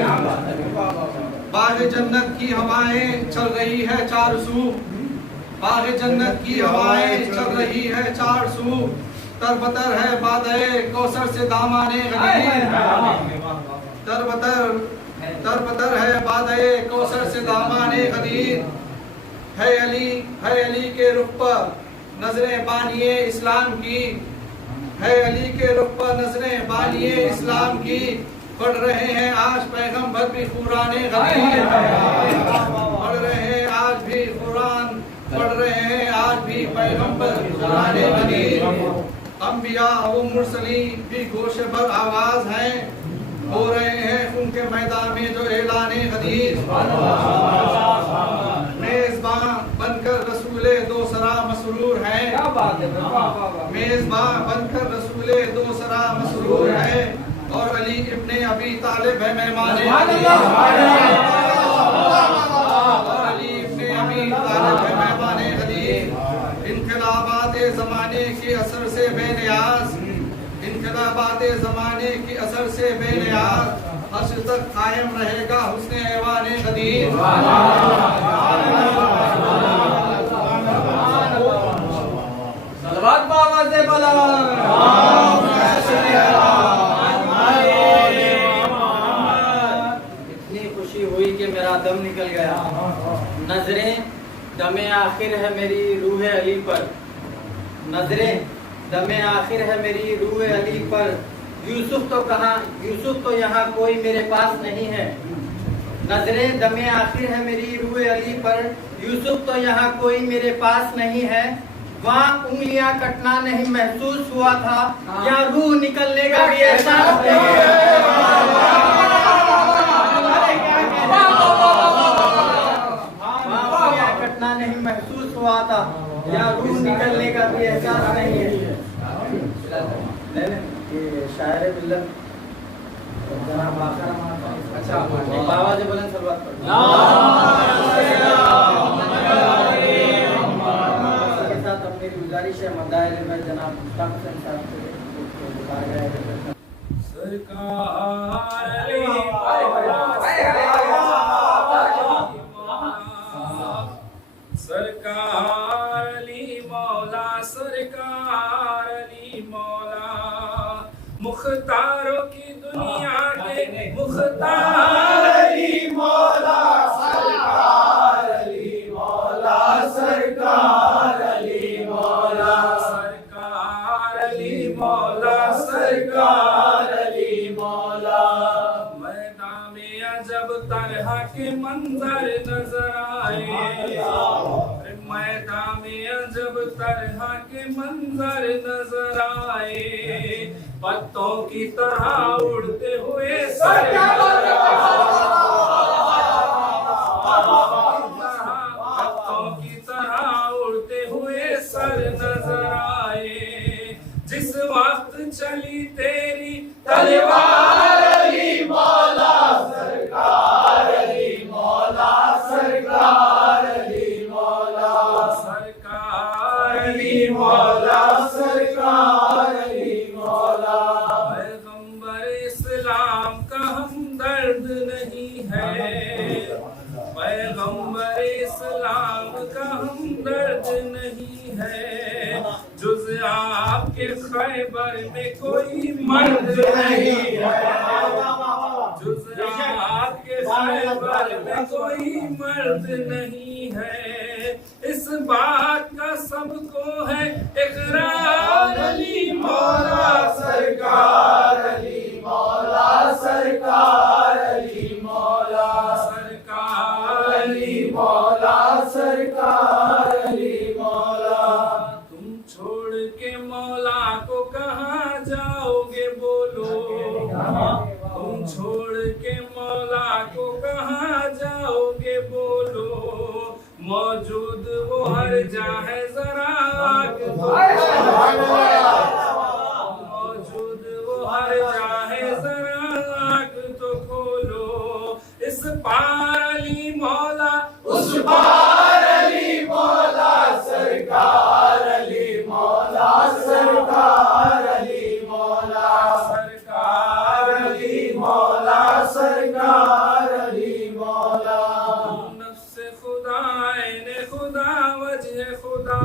बाग जन्नत की हवाएं चल रही है चार सू, बाग जन्नत की हवाएं चल रही है चार सू, तरबतर है बादे कौसर से दामाने गदीर, तरबतर तरबतर है बादए कौसर से दामाने गदीर, है अली के रुख पर नजरें बानिए इस्लाम की, है अली के रुख पर नजरें बानिए इस्लाम की, पढ़ रहे हैं आज पैगंबर भी कुराने गदीर, पढ़ रहे हैं आज भी कुरान, पढ़ रहे हैं आज भी पैगंबर कुराने गदीर। अंबिया व मुरसलीन भी गोश पर आवाज हैं, हो रहे हैं उनके मैदान में जो ऐलाने गदीर। मेजबान बनकर रसूले दोसरा मसरूर है, मेजबान बनकर रसूले दोसरा मसरूर है, और अली इब्ने अबी तालिब है मेहमाने गदीर, और अली इब्ने अबी तालिब है मेहमाने गदीर। इनकलाबाते ज़माने के असर से बेनियाज, इनकलाबाते ज़माने के असर से बेनियाज, हश्र तक कायम रहेगा हुस्ने ऐवाने गदीर। सलवात बावाज़े बुलंद। इतनी खुशी हुई कि मेरा दम निकल गया। नजरें दमे आखिर है मेरी रूह अली पर, नजरें दमे आखिर है मेरी रूह अली पर, यूसुफ तो कहाँ, यूसुफ तो यहाँ कोई मेरे पास नहीं है। नजरें दमे आखिर है मेरी रूह अली पर, यूसुफ तो यहाँ कोई मेरे पास नहीं है। वहाँ उंगलियां कटना नहीं महसूस हुआ था, या रूह निकलने का भी एहसास नहीं है। वहाँ कटना नहीं महसूस हुआ था, या रूह निकलने का भी एहसास नहीं है। ये शायर बिल्लन अच्छा बाबा जी बुलंद सलवात पढ़ो। के साथ अपनी गुजारिश है मदाइल में जनाब मुश्ताक हुसैन साहब से बुलाया गया है। सरकार अली मौला, सरकार अली मौला, मुख्तारों की दुनिया के मुख्तार अली मौला, सरकार अली मौला, सरकार अली मौला, सरकार अली मौला, सरकार अली मौला। मैदान में अजब तरह के मंजर नजर आए, मैदान में अजब तरह के मंजर नजर आए, पत्तों की तरह उड़ते हुए पत्तों की तरह उड़ते हुए सर नजर आए। जिस वक्त चली तेरी तलवार अली मौला, सरकार अली मौला, सरकार अली मौला, सरकार अली मौला, सरकार अली मौला। पैगंबर इस्लाम का हमदर्द नहीं है, पैगंबर इस्लाम का हमदर्द नहीं है, जुज़ आपके खैबर में कोई मर्द नहीं है, जुज़ आपके खैबर में कोई मर्द नहीं है। इस बात का सबको है इकरार अली मौला, सरकार अली मौला, सरकार अली मौला, सरकार अली मौला, सरकार अली मौला। तुम छोड़ के मौला को कहाँ जाओगे बोलो, तुम छोड़ के मौला को कहाँ जाओगे बोलो, मौजूद वो हर जगह जरा मौजूद वो हर जगह जरा तो खोलो। इस पार अली मौला, उस पार अली मौला, सरकार अली मौला, सरकार अली मौला, सरकार अली मौला, सरकार अली मौला। नफ्स खुदा ने खुदा वजह खुदा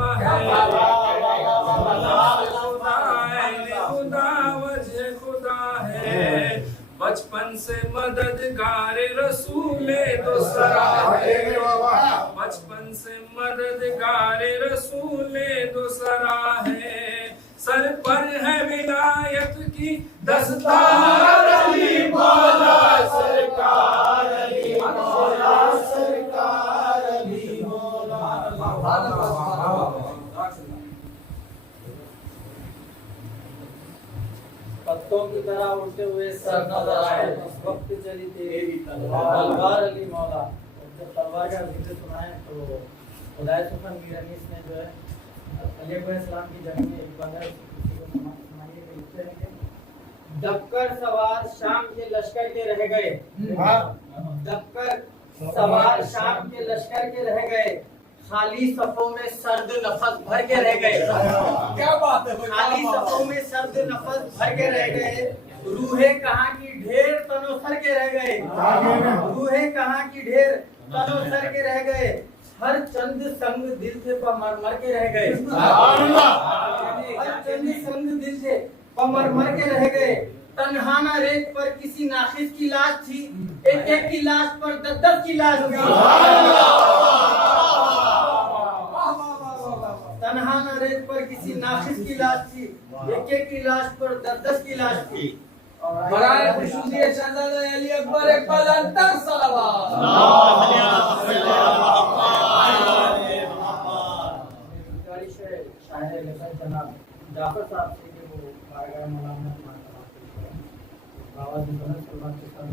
से मददगार रसूले दो सराहे, बचपन से मददगार रसूले दो सराहे, सर पर है विलायत की दस्तार अली मौला सरकार, अली मौला सरकार, अली मौला। पत्तों की तरह उड़ते हुए सर नजर आए, उस वक्त चली तेरी तलवार अली मौला। जब तलवार का जिक्र सुना है तो खुदाई सुफन मीरानीस ने जो है अली अलैहिस्सलाम की जंग में एक बार किसी को सुनाइए कि लिखते रहेंगे। दबकर सवार शाम के लश्कर के रह गए, दबकर सवार शाम के लश्कर के रह गए, खाली सफों में सर्द नफस भर के रह गए। क्या बात है, खाली सफों में सर्द नफस भर के रह गए, रूहे कहाँ की ढेर तनो सर के रह गए, रूहे कहाँ की ढेर तनो सर के रह गए, हर चंद संग दिल से मर के रह गए, हर चंद संग दिल से मर के रह गए। तन्हाना रेत पर किसी नाखिस की लाश थी, एक एक की लाश पर 10 की लाश थी। तन्हाना रेत पर किसी नाखिस की लाश थी, एक एक की लाश पर 10 की लाश थी। बराए खुशूसियत शहजादा अली अकबर एक बुलंदतर सलावत। शायर लखन जनाब जाफर साहब से कि वो बारगाह मौला में आवाज में सलमान के साथ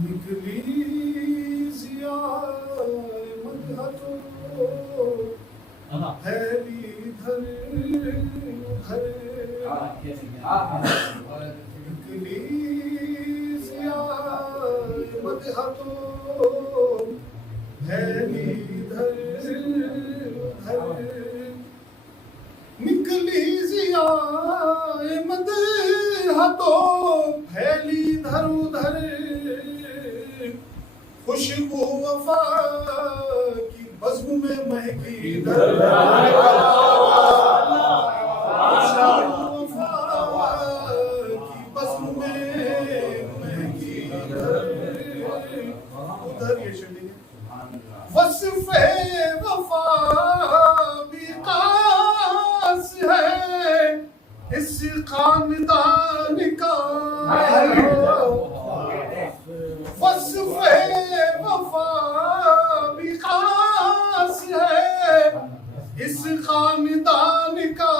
निकली जिया मदहतो हैली धर धर, निकली जिया मदहतो हैली धर धर, निकली जिया मदहतो फैली धर उधर, खुशबू वफा की बज़्म में महकी दर, खुशबू वफा की बज़्म में महकी दर, उधर ये शब्द है वस्फ़े वफा भी खास है इस खानदान का, वस्फ़े वफा भी खास है इस खानदान का,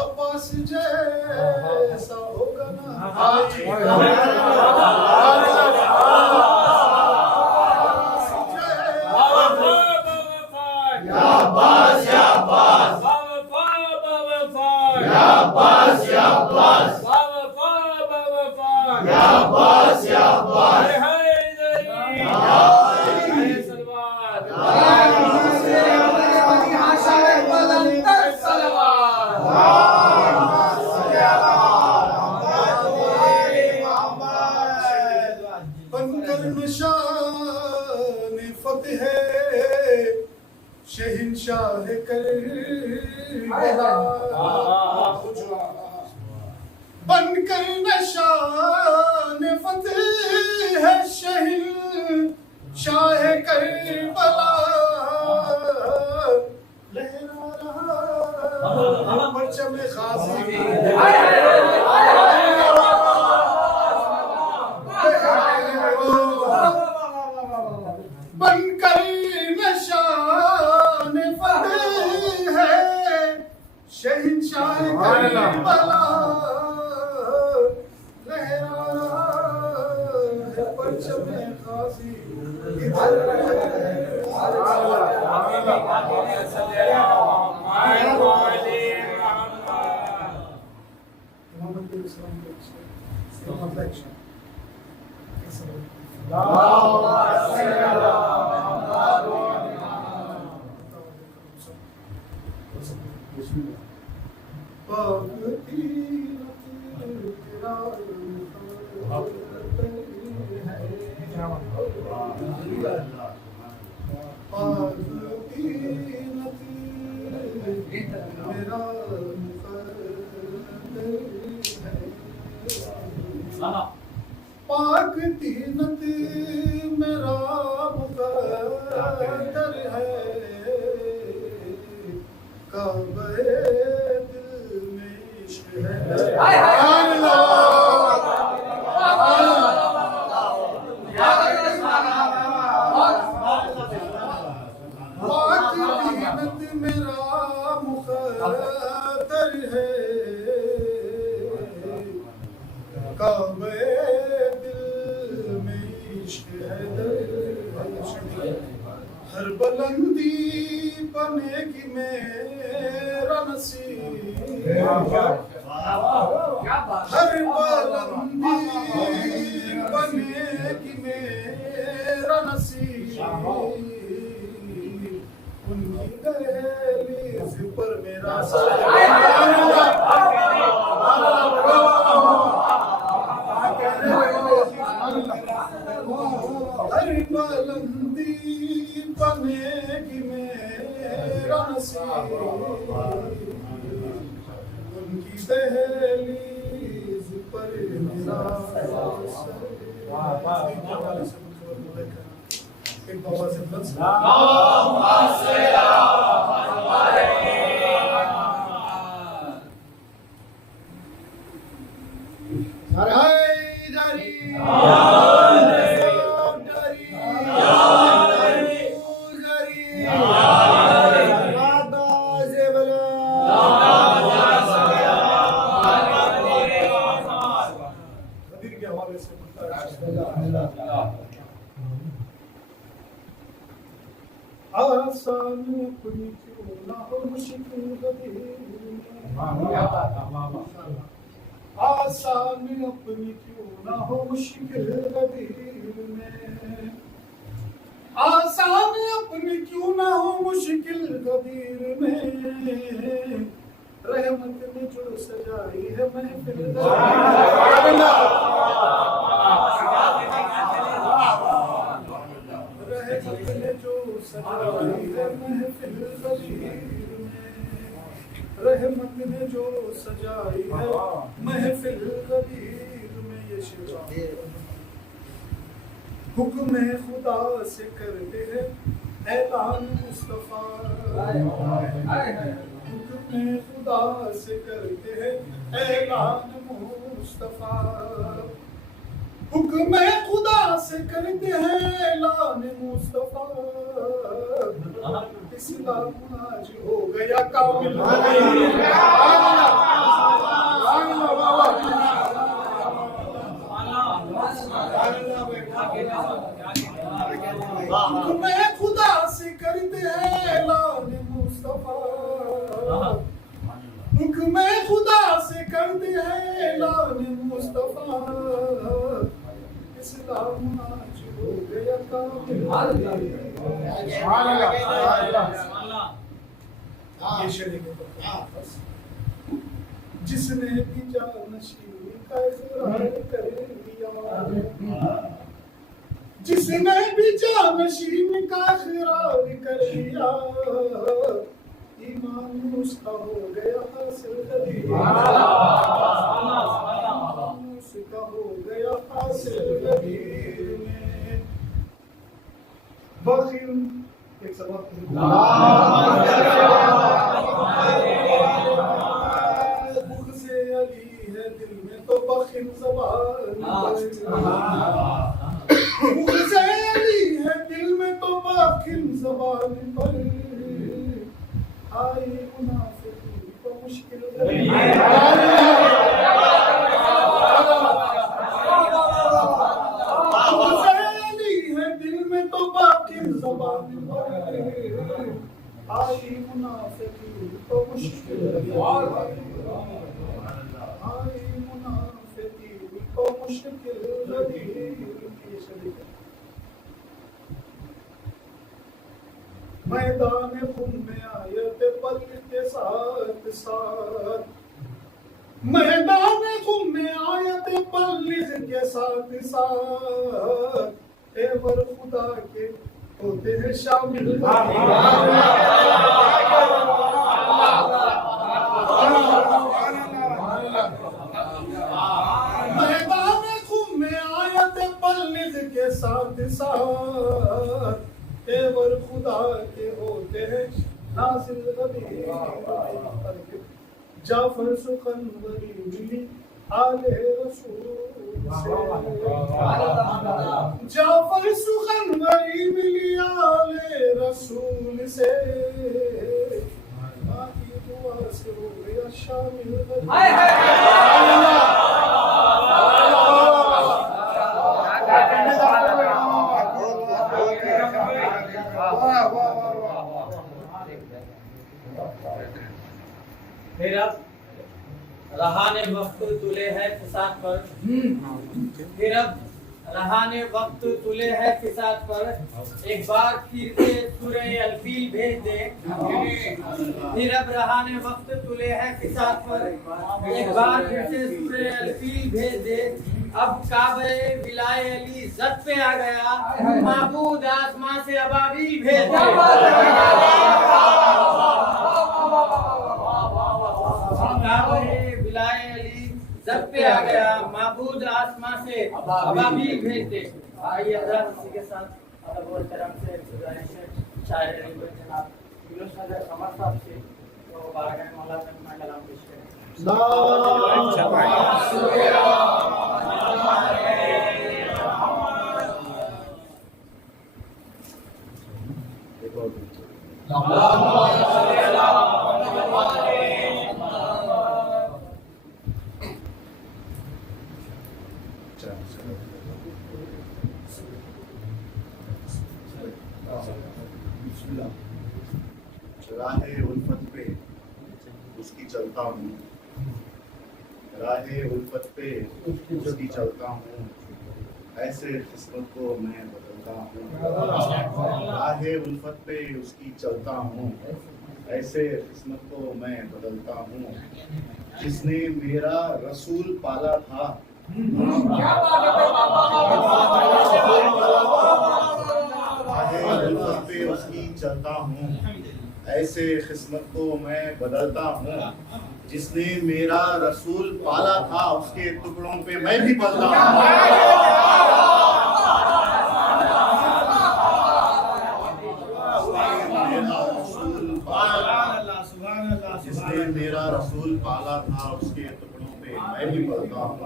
अब्बास जैसा होगा ना शहंशाह बनकर नशान फतेह है शहंशाह करबला, लहरा रहा परचम खासी बनकर नशान फतेह है शहंशाह करबला, लहरा रहा परचम खासी पाक तीनत मेरा मुक़द्दर है, काबे दिल में इश्क है। पाक तीनत मेरा मुक़द्दर है, काबे दिल में इश्क है। हर बुलंदी बनेगी मेरा नसीब, हर बुलंदी बनेगी मेरा नसीब, उनकी दहलीज पर मेरा हर बुलंदी बनेगी मेरा नसीब, उनकी दहलीज पर मेरा एक बाबा से आसान अपनी क्यों ना हो मुश्किल आसान अपनी क्यों ना हो मुश्किल में, आसान अपनी क्यों ना हो मुश्किल गदीर में, रहमत ने जो सजाई है महफिल रहमत ने जो सजाई है महफिल गदीर में, रहमत ने जो सजाई है महफिल गदीर में। ये शिवा हुक्म खुदा से करते हैं ऐलान मुस्तफा, हुक्म खुदा से करते हैं ऐलान मुस्तफा, हुक्म खुदा से करते हैं ऐलान मुस्तफा, इस्लाम आज हो गया कामिल। हुक्म खुदा से करते हैं ऐलान मुस्तफा, हुक्म खुदा से करते हैं ऐलान मुस्तफा, इस्लाम आज हो गया कामिल। जिसने भी जानशीन का इकरार कर लिया, जिसने भी जानशीन का इकरार कर लिया, ईमान उसका हो गया हासिल उसका हो गया हासिल गदीर में। बखिल एक सबक बुग़्ज़े अली है दिल में तो बखिल ज़बान पर, बुग़्ज़े अली है दिल में तो बखिल ज़बान पर, आई मुनाफ़िक़ी तो मुश्किल है दिल में तो बाकी ज़बान पर, आई मुनाफ़िक़ी तो मुश्किल आई मुनाफ़िक़ी तो मुश्किल मैदान खुम में आयत पल के साथ साथ, मैदान खुम में आयत पल के साथ साथ, एवर खुदा के होते हैं शामिल। मैदान खूब में आयत पलनिद के साथ साथ एवर खुदा के होते हैं नासिल गबीर। जाफर सुखनवरी मिली आले रसूल से, जाफर सुखनवरी मिली आले रसूल से, बाकी दुआ से हो गया शामिल। फिर अब रहाने वक्त तुले है फिसाद पर, फिर अब रहाने वक्त तुले है फिसाद पर, एक बार फिर से सूरह अलफील भेज दे। फिर अब रहाने वक्त तुले है फिसाद पर, एक बार फिर से सूरह अलफील भेज दे। अब काबे विलाय अली इज्जत पे आ गया, महबूद आसमां से अबाबील भेज दे। काबे विलाय अली इज्जत पे आ गया, महबूद आसमां से अबाबील भेज दे। आइए हज़रत इसी के साथ अदब और करम से गुजारिश है शायर जनाब यूनुस नजर कमर साहब से तो बारगाह मौला में अपना कलाम पेश करें। राहे उल्फत पे उसकी चलता हूँ, राहे उल्फत पे उसकी चलता हूँ, ऐसे किस्मत को मैं बदलता हूँ। राहे उल्फत पे उसकी चलता हूँ, ऐसे किस्मत को मैं बदलता हूँ, जिसने मेरा रसूल पाला था। राहे उल्फत पे उसकी चलता हूँ, ऐसे किस्मत को मैं बदलता हूँ, जिसने मेरा रसूल पाला था, उसके टुकड़ों पे मैं भी पलता हूँ। जिसने मेरा रसूल पाला था, उसके टुकड़ों पे मैं भी पलता हूँ।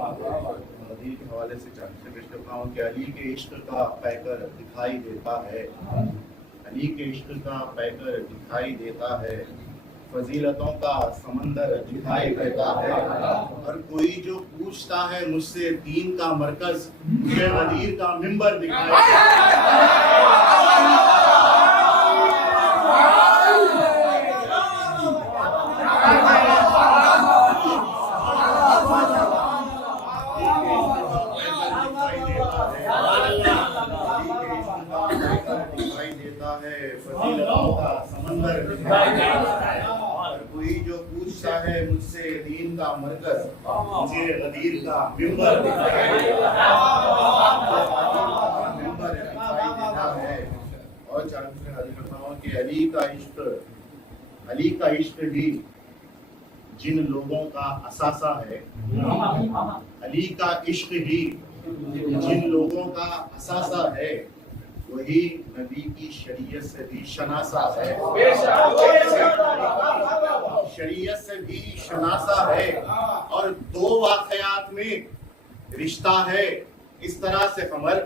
नदी के हवाले से जानते पेश करता हूँ कि अली के इश्क का पैकर दिखाई देता है, अली के इश्क का पैकर दिखाई देता है, फजीलतों का समंदर दिखाई देता है, और कोई जो पूछता है मुझसे दीन का मरकज, मुझे गदीर का मिंबर दिखाई देता है, फजीलतों का समंदर दिखाई देता है, और कोई जो पूछता है मुझसे दीन का मरकज, मुझे गदीर का मिंबर दिखाई देता है। और जानते हैं कि अली का इश्क ही जिन लोगों का असासा है, अली का इश्क ही जिन लोगों का असासा है, वही नबी की शरीयत से भी शनासा है, शरीयत से भी शनासा है। और दो वाकयात में रिश्ता है इस तरह से खबर,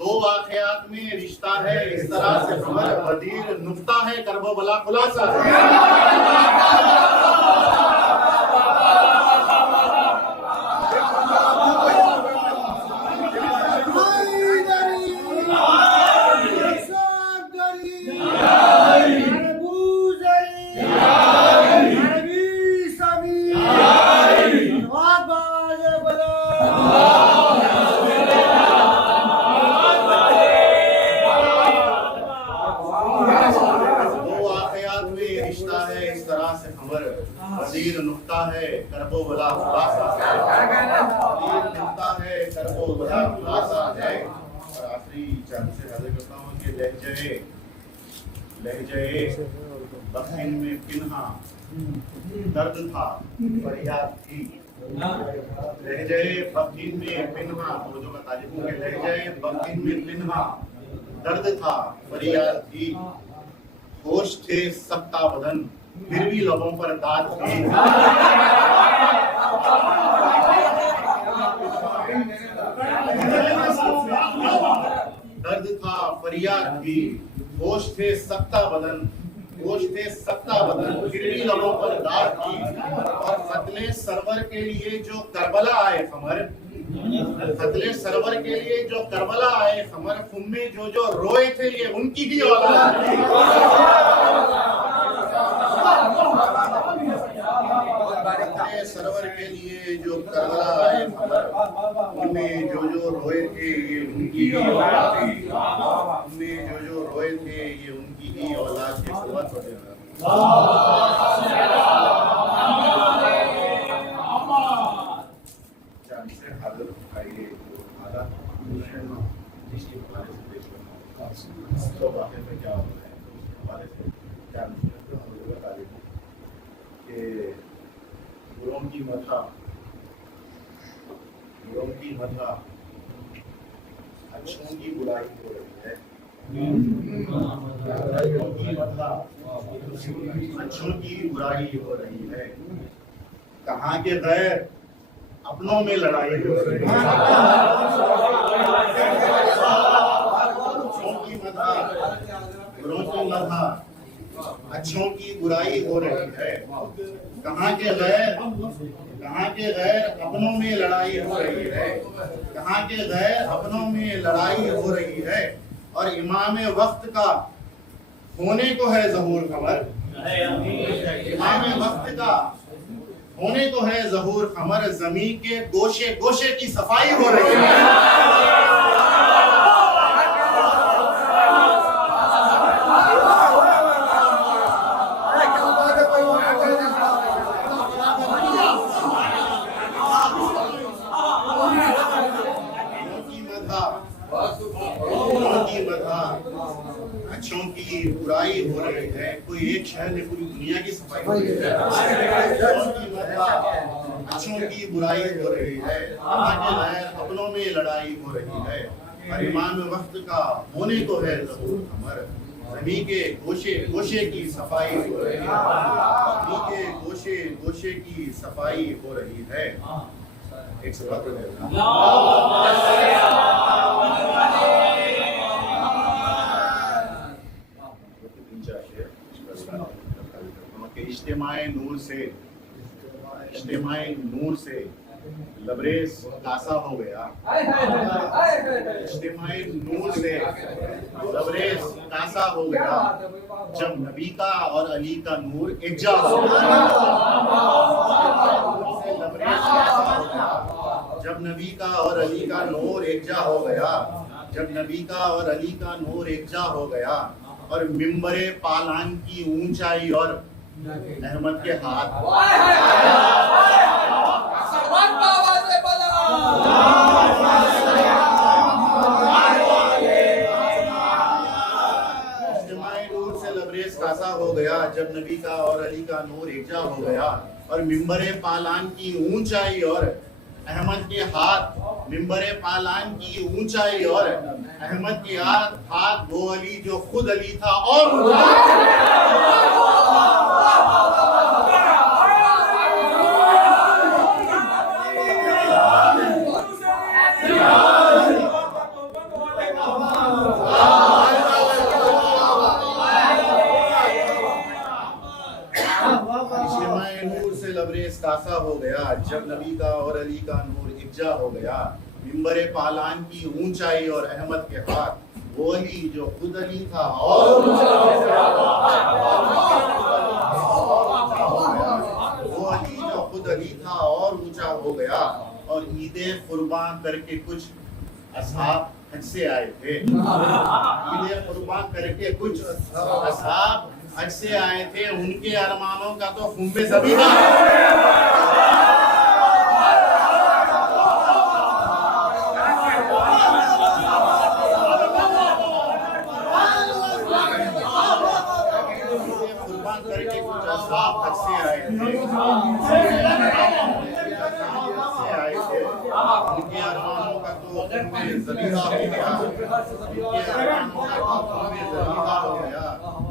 दो वाकयात में रिश्ता है इस तरह से खबर, बदीर नुक्ता है करबो बला खुलासा है। आखिरी चांद से हाजिर करता हूँ कि लहजे बखिन में पिन्हा दर्द था फरियाद थी। लहजे बखिन में पिन्हा, उर्दू का तालिब हूँ कि लहजे बखिन में पिन्हा दर्द था फरियाद थी। होश थे सख्ता बदन फिर भी लबों पर दाद थी। दर्द था फरियाद थी, होश थे सख्ता बदन फिर भी लबों पर दाद थी। और खतले सरवर के लिए जो करबला आए खमर, खतले सरवर के लिए जो करबला आए खमर, खुम्मे जो रोए थे ये उनकी ही औलाद थी। खतले सरवर के लिए जो करबला आए खमर, उनमें जो रोए थे ये उनकी ही औलाद थी। उनमें जो रोए थे ये उनकी ही औलाद थी। सलावत पढ़िएगा। चांद से हाजिर आइए तो आधा जिसके हवाले से पेश करना है तो वाकई में क्या हो रहा है उस हवाले से चांद से तो हम लोग बता दें कि गुरों की मथा अच्छों की बुराई हो रही है। अच्छों की बुराई हो रही है। कहाँ के गैर अपनों में लड़ाई हो रही है। अच्छों की बुराई हो रही है। कहाँ के गैर अपनों में लड़ाई हो रही है। कहाँ के गैर अपनों में लड़ाई हो रही है। और इमाम वक्त का होने को है ज़हूर खबर। इमाम वक्त का होने को है ज़हूर खबर। ज़मीन के गोशे गोशे की सफाई हो रही है। अच्छों की बुराई हो रही है। कोई एक शहर ने पूरी दुनिया की सफाई हो रही है। अच्छों की बुराई हो रही है। अपनों में लड़ाई हो रही है। और इमाम वक्त का होने को है ज़हूर खबर। ज़मीन के गोशे गोशे की सफाई हो रही है। ज़मीन के गोशे गोशे की सफाई हो रही है। एक सवाल इज्तिमाए नूर से लबरेज कासा हो गया। इज्तिमाए नूर से लबरेज कासा हो गया। जब नबी का और अली का नूर एकजा हो गया। जब नबी का और अली का नूर एकजा हो गया। जब नबी का और अली का नूर एकजा हो गया। और मिंबरे पालान की ऊंचाई और अहमद के हाथ। नूर से लबरेज कासा हो गया। जब नबी का और अली का नूर एकजा हो गया। और मिंबरे पालान की ऊंचाई और अहमद के हाथ। मिंबरे पालान की ऊंचाई और अहमद के हाथ वो अली जो खुद अली था और नूर से लबरेज कासा हो गया। जब नबी का और अली का नूर इक्जा हो गया। मिंबरे पालान की ऊंचाई और अहमद के हाथ वो अली जो खुद अली था और वो अली जो खुद अली था और ऊंचा हो गया। और ईदे कुर्बान करके कुछ असहाब हज से आए थे। ईदे कुर्बान करके कुछ असहाब हज से आए थे। उनके अरमानों का तो खुम्बे ज़मीना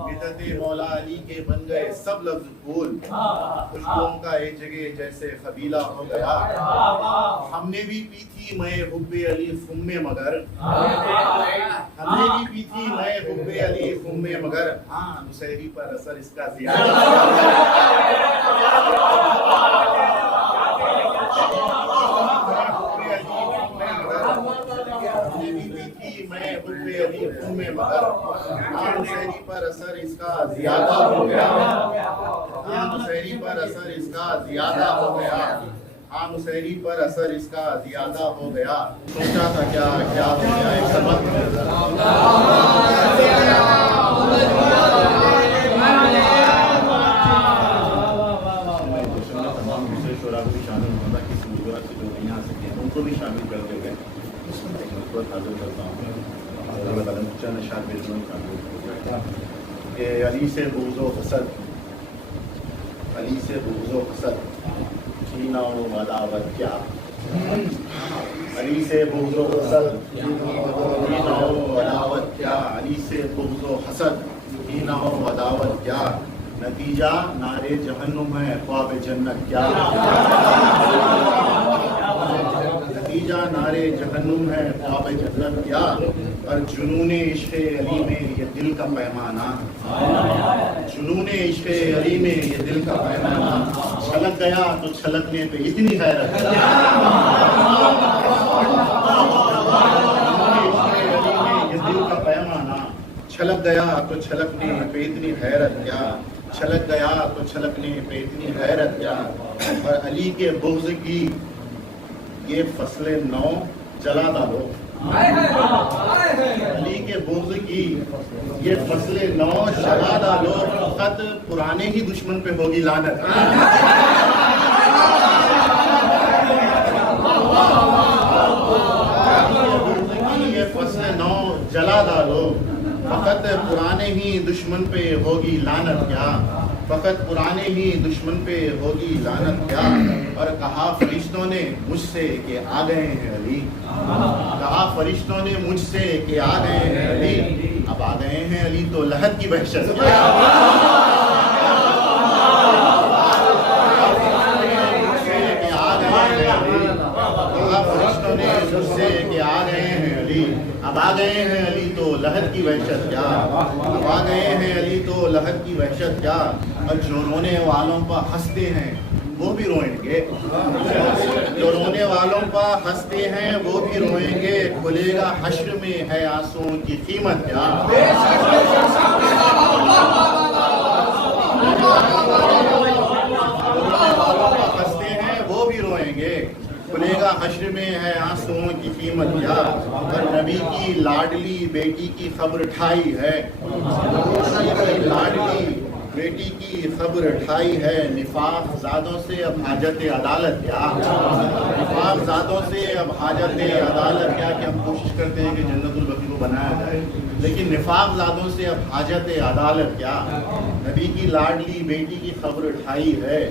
बिदते मौला अली के बन गए सब लफ्ज फूल, खुशबुओं का एक जगह जैसे कबीला हो गया। हमने भी पी थी मैं हुब्बे अली फुम्मे मगर, हमने भी पी थी मैं हुब्बे अली फुम्मे मगर, हाँ नुसैरी पर असर इसका पर असर इसका ज्यादा हो गया, हाँ मुसैरी पर असर इसका ज्यादा हो गया, हाँ मुसैरी पर असर इसका ज्यादा हो गया। सोचा था क्या क्या हो गया, एक सबक तमाम दूसरे शोरा को भी शामिल होगा कि सूरत से जो नहीं आ सके उनको भी शामिल करते हुए हाजिर करता हूँ कि अली से बुग़्ज़ो हसद, अली से बुग़्ज़ो हसद कीना व अदावत क्या, अली से बुग़्ज़ो हसद कीना व अदावत क्या, अली से बुग़्ज़ो हसद कीना व अदावत क्या, नतीजा नारे जहन्नुम है ख्वाब जन्नत क्या, नतीजा नारे जहन्नुम है ख्वाब जन्नत क्या, और जुनून इश्क़ अली में ये दिल का पैमाना, जुनून इश्क़ अली में ये दिल का पैमाना, छलक गया तो छलकने पे इतनी हैरत क्या, ये दिल का पैमाना, छलक गया तो छलकने पे इतनी हैरत क्या, छलक गया तो छलकने पे इतनी हैरत क्या, और अली के बुग़्ज़ की ये फसले नौ जला डालो, अली के बुग़्ज़ की ये फसले नौ जला डालो, फ़क़त पुराने ही दुश्मन पे होगी लानत, ये फसले नौ जला डालो, फ़क़त पुराने ही दुश्मन पे होगी लानत क्या, फ़क़त पुराने ही दुश्मन पे होगी लानत क्या, और कहा फरिश्तों ने मुझसे कि आ गए हैं अली, कहा फरिश्तों ने मुझसे कि आ गए हैं अली, अब आ गए हैं अली तो लहद की वहशत क्या, फरिश्तों ने मुझसे कि आ गए हैं अली, अब आ गए हैं अली तो लहद की वहशत क्या, अब आ गए हैं अली तो लहद की वहशत क्या, और जो रोने वालों पर हंसते हैं वो भी रोएंगे, जो रोने वालों पर हंसते हैं वो भी रोएंगे, खुलेगा हश्र में है आंसुओं की कीमत क्या, हंसते हैं वो भी रोएंगे, खुलेगा हश्र में है आंसुओं की कीमत क्या, और नबी की लाडली बेटी की खबर ठाई है, लाडली बेटी की खबर ठाई है, निफाक ज़ादों से अब हाजत अदालत क्या, निफाक ज़ादों से अब हाजत अदालत क्या, कि हम कोशिश करते हैं कि जन्नतुल बकी को बनाया जाए, लेकिन निफाक ज़ादों से अब हाजत अदालत क्या, नबी की लाडली बेटी की खबर ठाई है,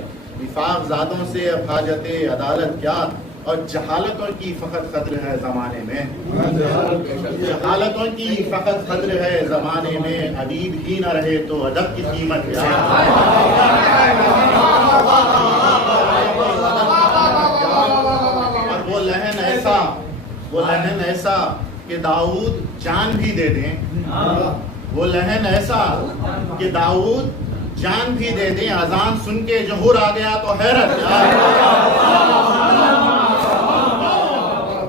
निफाक ज़ादों से अब हाजत अदालत क्या, और जहालतों की फ़क़त क़द्र है ज़माने में, जहालतों की फ़क़त क़द्र है ज़माने में, अदीब ही न रहे तो अदब की कीमत क्या, और वो लहन ऐसा कि दाऊद जान भी दे दें, वो लहन ऐसा कि दाऊद जान भी दे दें, अजान सुन के जहूर आ गया तो हैरत क्या,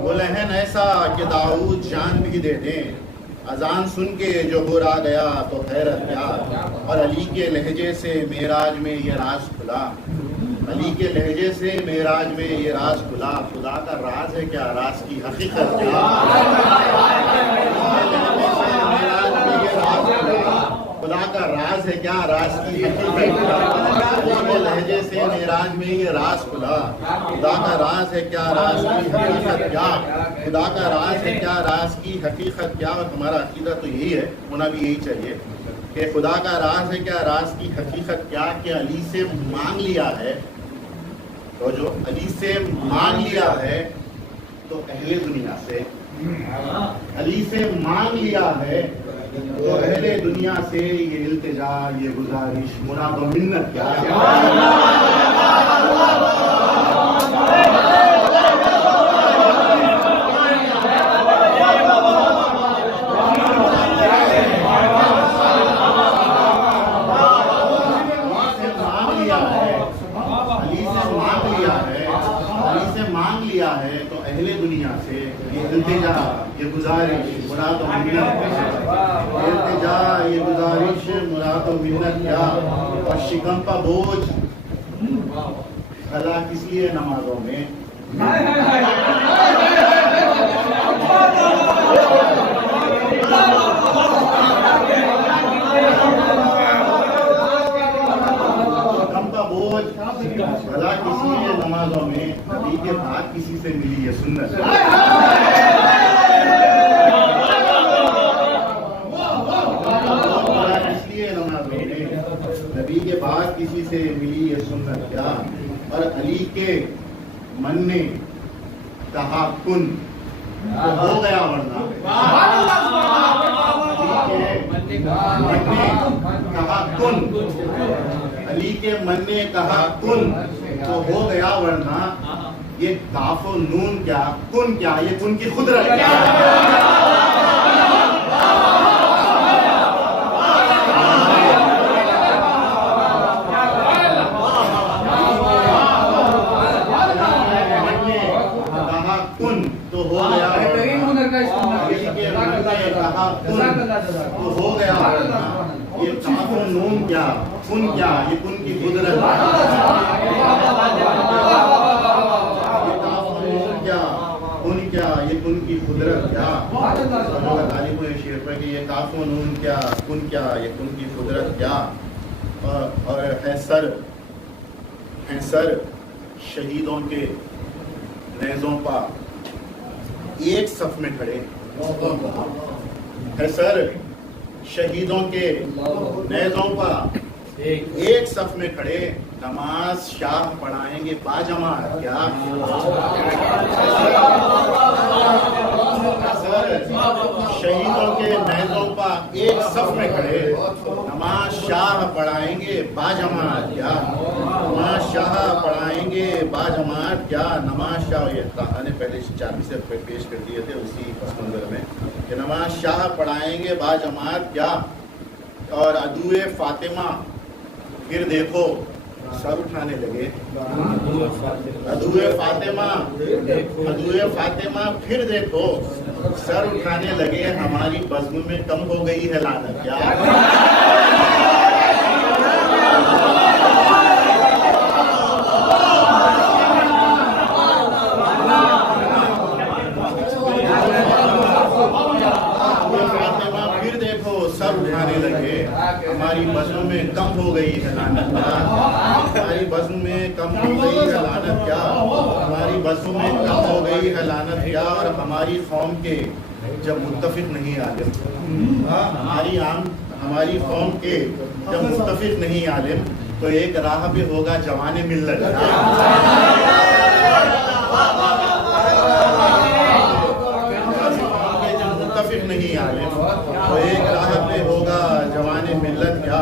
वो लहन ऐसा कि दाऊद जान भी दे दें, अजान सुन के जहूर आ गया तो हैरत क्या, और अली के लहजे से मेराज में ये राज खुला, अली के लहजे से मेराज में ये राज खुला, खुदा का राज है क्या, राज की हकीकत क्या, खुदा का राज है क्या, राज की हकीकत क्या, लहजे से मेराज में ये राज खुला, खुदा का राज है क्या, राज की हकीकत क्या, खुदा का राज है क्या, राज की हकीकत क्या, और हमारा अकीदा तो यही है, होना भी यही चाहिए कि खुदा का राज है क्या, राज की हकीकत क्या, कि अली से मांग लिया है, तो जो अली से मांग लिया है तो अहले दुनिया से अली से मांग लिया है तो अहले दुनिया से ये इल्तिजा, ये गुजारिश, मुराद और मिन्नत क्या है? मांग लिया है तो अहले दुनिया से ये इल्तिजा, ये गुजारिश, मुराद और मिन्नत, इल्तिजा, ये गुजारिश, मुराद और मिन्नत क्या, और शिकम का बोझ भला किस लिए नमाजों में? शिकम का बोझ भला किस लिए नमाजों में? नबी के बाद किसी से मिली ये सुन्नत। इसलिए नमाजों में नबी के बाद किसी से मिली ये सुन्नत क्या, और अली के मन ने कहा कुन तो हो गया, वरना कहा कुन, अली के मन ने कहा कुन तो हो गया, वरना ये काफ और नून क्या, कुन क्या, ये कुन की खुदरत क्या है? कहा कुन तो हो गया, तो हो गया, ये काफ और नून क्या, कुन क्या, ये कुन की खुदरत क्या, ये कुन की कुदरत क्या, तारीफ है शेर पर कि ये काफ और नून क्या, कुन क्या, ये कुन की कुदरत क्या, और है सर शहीदों के नेज़ों पर एक सफ में खड़े, है सर शहीदों के नेज़ों पर एक सफ में खड़े, नमाज शाह पढ़ाएंगे बाजमात क्या, सर शहीदों के नेज़ों पर एक सफ में खड़े, नमाज शाह पढ़ाएंगे बाजमात क्या, नमाज शाह पढ़ाएंगे बाजमात क्या, नमाज शाह, ये कहानी पहले चाबी से पेश कर दिए थे उसी मंजर में कि नमाज शाह पढ़ाएंगे बाजमात क्या, और अदुए फातिमा फिर देखो सर उठाने लगे, अदुए फातिमा फिर देखो सर उठाने लगे, हमारी बज़्म में कम हो गई है लानत क्या, सर उठाने लगे, हमारी बज़्म में कम हो गई है लानत क्या, हमारी बज़्म में कम हो गई है लानत क्या, हमारी बज़्म में कम हो गई है लानत क्या, और हमारी कौम के जब मुत्तफिक नहीं आलिम, हमारी कौम के जब मुत्तफिक नहीं आलिम तो एक राह पे होगा जवाने मिल्लत, मुत्तफिक नहीं आलिम तो एक राह पे होगा जवाने मिल्लत क्या,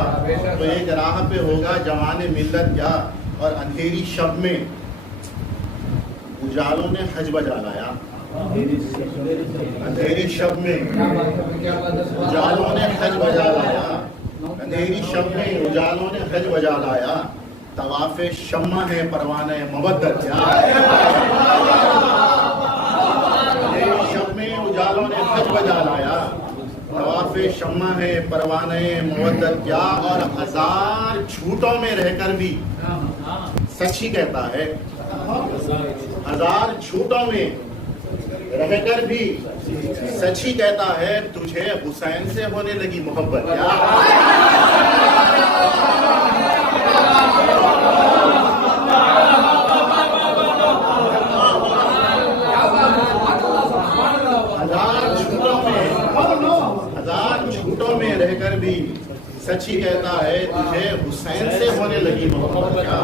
तो एक राह पे होगा जवाने मिल्लत क्या, और अंधेरी शब में उजालों ने हज बजा लाया, अंधेरी शब में उजालों ने हज बजा लाया, अंधेरी शब में उजालों ने हज बजा लाया, तवाफ़े शम्मा है परवाने मवद्दत क्या, अंधेरी शब में उजालों ने हज बजा लाया, तवाफ़े शम्मा है परवाने मवद्दत क्या, और हजार झूठों में रहकर भी सच ही कहता है, हजार झूठों में रहकर भी सच ही कहता है, तुझे हुसैन से होने लगी मोहब्बत क्या, हजार झूठों में रहकर भी सच ही कहता है, तुझे हुसैन से होने लगी मोहब्बत क्या,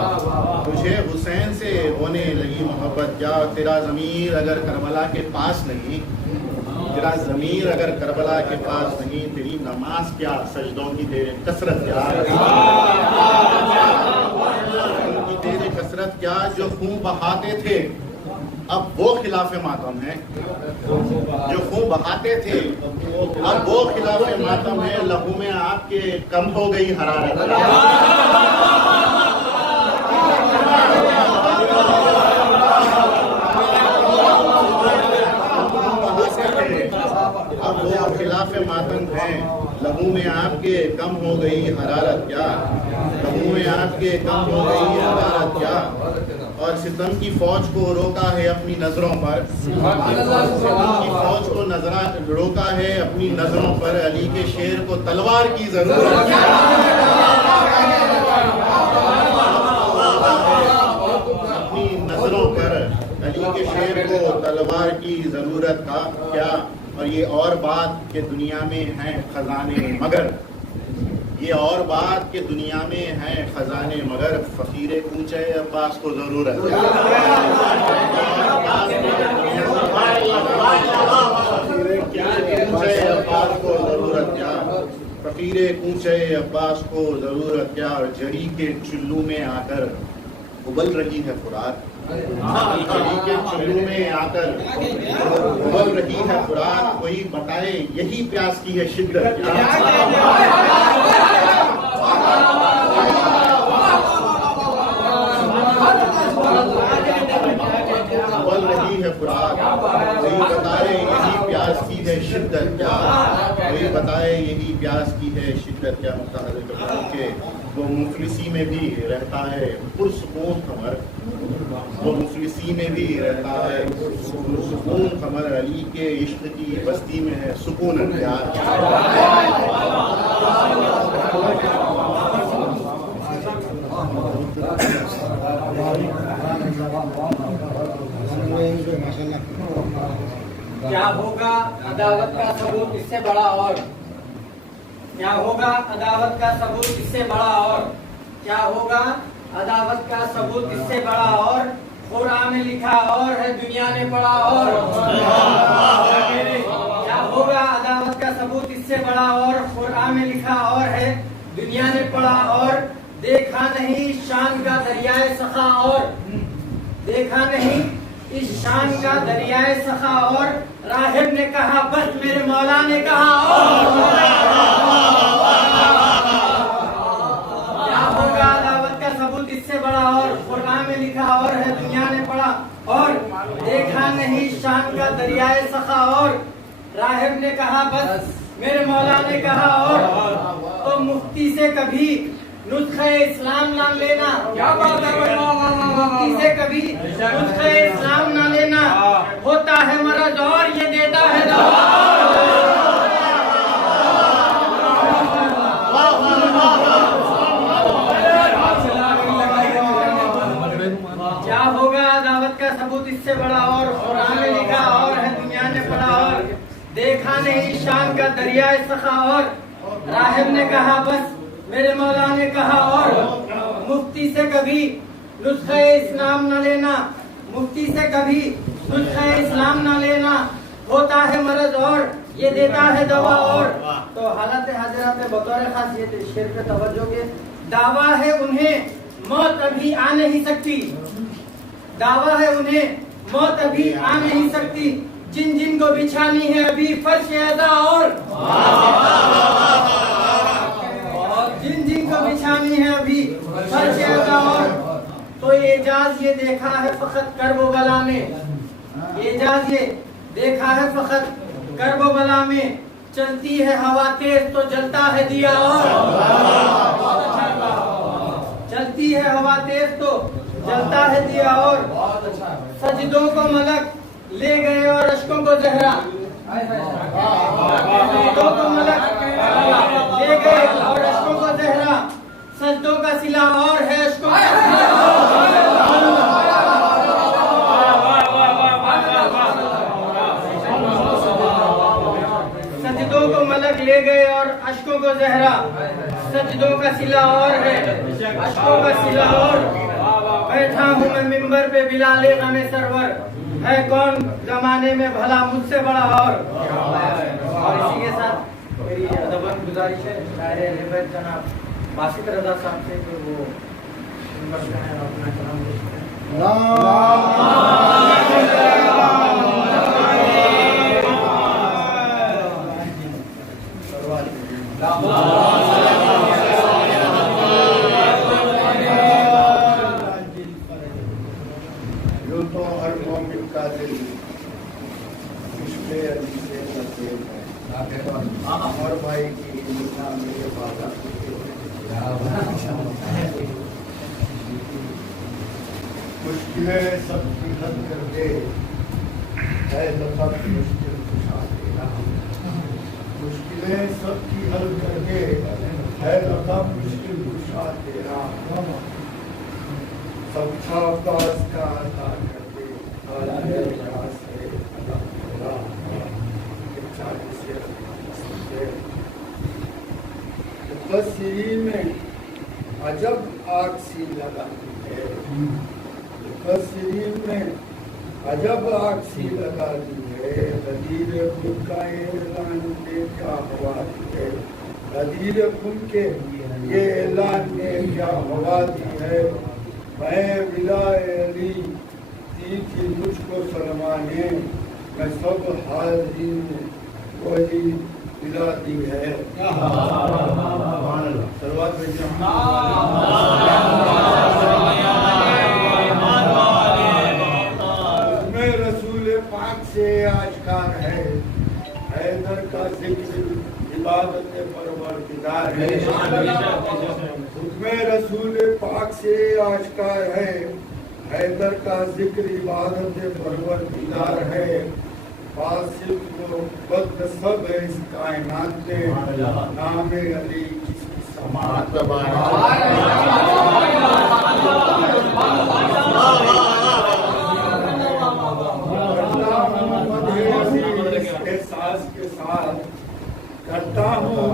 तुझे हुसैन से होने लगी मोहब्बत क्या, तेरा ज़मीर अगर करबला के पास नहीं तेरा ज़मीर अगर करबला के पास नहीं, तेरी नमाज क्या, सजदों की तेरे कसरत क्या, उनकी तेरे कसरत क्या। जो खून बहाते थे अब वो खिलाफ मातम है, जो खून बहाते थे अब वो खिलाफ मातम है। लहू में आपके कम हो गई हरारत, अब वो खिलाफ मातम है। लहू में आपके कम हो गई हरारत क्या, लहू में आपके कम हो गई हरारत क्या। और सितम की फौज को रोका है अपनी नजरों पर, सितम की फौज को रोका है अपनी नजरों पर। अली के शेर को तलवार की जरूरत है, अपनी नजरों पर अली के शेर को तलवार की जरूरत का क्या। और ये और बात कि दुनिया में हैं खजाने मगर, ये और बात कि दुनिया में हैं खजाने मगर, फकीर ऊंचे अब्बास को जरूरत है। ऊंचे अब्बास को जरूरत क्या, फकीर ऊंचे अब्बास को जरूरत क्या। और जरी के चुल्लू में आकर उबल रही है फुरात, जरी के चुल्लू में आकर उबल रही है फुरात। कोई बताए यही प्यास की है शिद्दत क्या, उबल रही है फुरात। कोई बताए यही प्यास की है शिद्दत क्या, कोई बताए यही प्यास की है शिद्दत क्या। के वो मुफलिसी में भी रहता है पुरसुकून कमर, वो मुफलिसी में भी रहता है पुरसुकून कमर। अली के इश्क की बस्ती में है सुकून प्यार। क्या होगा अदावत का सबूत इससे बड़ा, और क्या होगा अदावत का सबूत इससे बड़ा, और क्या होगा अदावत का सबूत इससे बड़ा। और कुरान में लिखा और है दुनिया ने पढ़ा, और क्या होगा अदावत का सबूत इससे बड़ा। और कुरान में लिखा और है दुनिया ने पढ़ा। और देखा नहीं शान का दरियाए सखा, और देखा नहीं इस शान का दरियाए सखा। और राहिब ने कहा बस मेरे मौला ने कहा, और क्या होगा अदावत का सबूत इससे बड़ा। और कुरान में लिखा और है दुनिया ने पढ़ा। और देखा नहीं शान का दरियाए सखा। और राहिब ने कहा बस मेरे मौला ने कहा। और तो मुफ्ती से कभी नुस्खे इस्लाम ना लेना, क्या बात है, मुफ्ती से कभी नुस्खे इस्लाम ना लेना। होता है मरज और ये देता है दवा। क्या होगा अदावत का सबूत इससे बड़ा। और कुरान में लिखा और है दुनिया ने पढ़ा। और देखा नहीं शान का दरिया सखा। और राहिब ने कहा बस मेरे मौला ने कहा। और मुफ्ती से कभी नुस्खे इस्लाम न लेना, मुफ्ती से कभी नुस्खे इस्लाम न लेना। होता है मरज और ये देता है दवा। और तो हालत हाजिरा पे बतौर खास ये शेर पे तवज्जो के, दावा है उन्हें मौत अभी आ नहीं सकती, दावा है उन्हें मौत अभी आ नहीं सकती। जिन जिन को बिछानी है अभी फर्श अदा। और जिन जिन को बिछानी है अभी फर्श अदा। और तो एजाज ये देखा है फकत कर्ब बला में, एजाज ये देखा है फकत कर्ब बला में। चलती है हवा तेज तो जलता है दिया। और चलती है हवा तेज तो जलता है दिया। और सजदों को मलक ले गए और अश्कों को जहरा, सजदों को मलक ले गए और अश्कों को जहरा। सजदों का सिला और है अश्कों का सजदों को मलक ले गए और अश्कों को जहरा। सजदों का सिला और है अश्कों का सिला। और बैठा हूँ मैं मिंबर पे बिलाले गमे सरवर, है कौन जमाने में भला मुझसे बड़ा और इसी के साथ मेरी अदबन गुजारिश है शायर रिबत जनाब बासित रजा साहब से कि वो अपना कलाम पेश करें। जो तो हर मोमिन का दिल पिछले से नसीब है और भाई की दुनिया मेरे बाबा मुश्किलें सबकी हल कर दे है लफत मुश्किल कुशा तेरा मुश्किलें सबकी हल कर दे है लफत मुश्किल कुशा तेरा सबका पास का अता कर दे तस्वीर में अजब आग सी लगाती है तस्वीर में अजब आग सी लगाती है गदीर खुद का ऐलान ने क्या हवा दी है गदीर खुद के ये ऐलान ने क्या हवा दी है मैं विलाए अली दी थी मुझको सलमाने मैं सब हाजिर को ही दिला दी है सलवात में रसूल पाक से आशकार है हैदर का जिक्र इबादत परवरदिगार है उसमें रसूल पाक से आशकार है हैदर का जिक्र इबादत परवरदिगार है फासिक को बद सब है इस कायनात में नाम अली किसकी समात एहसास के साथ करता हूँ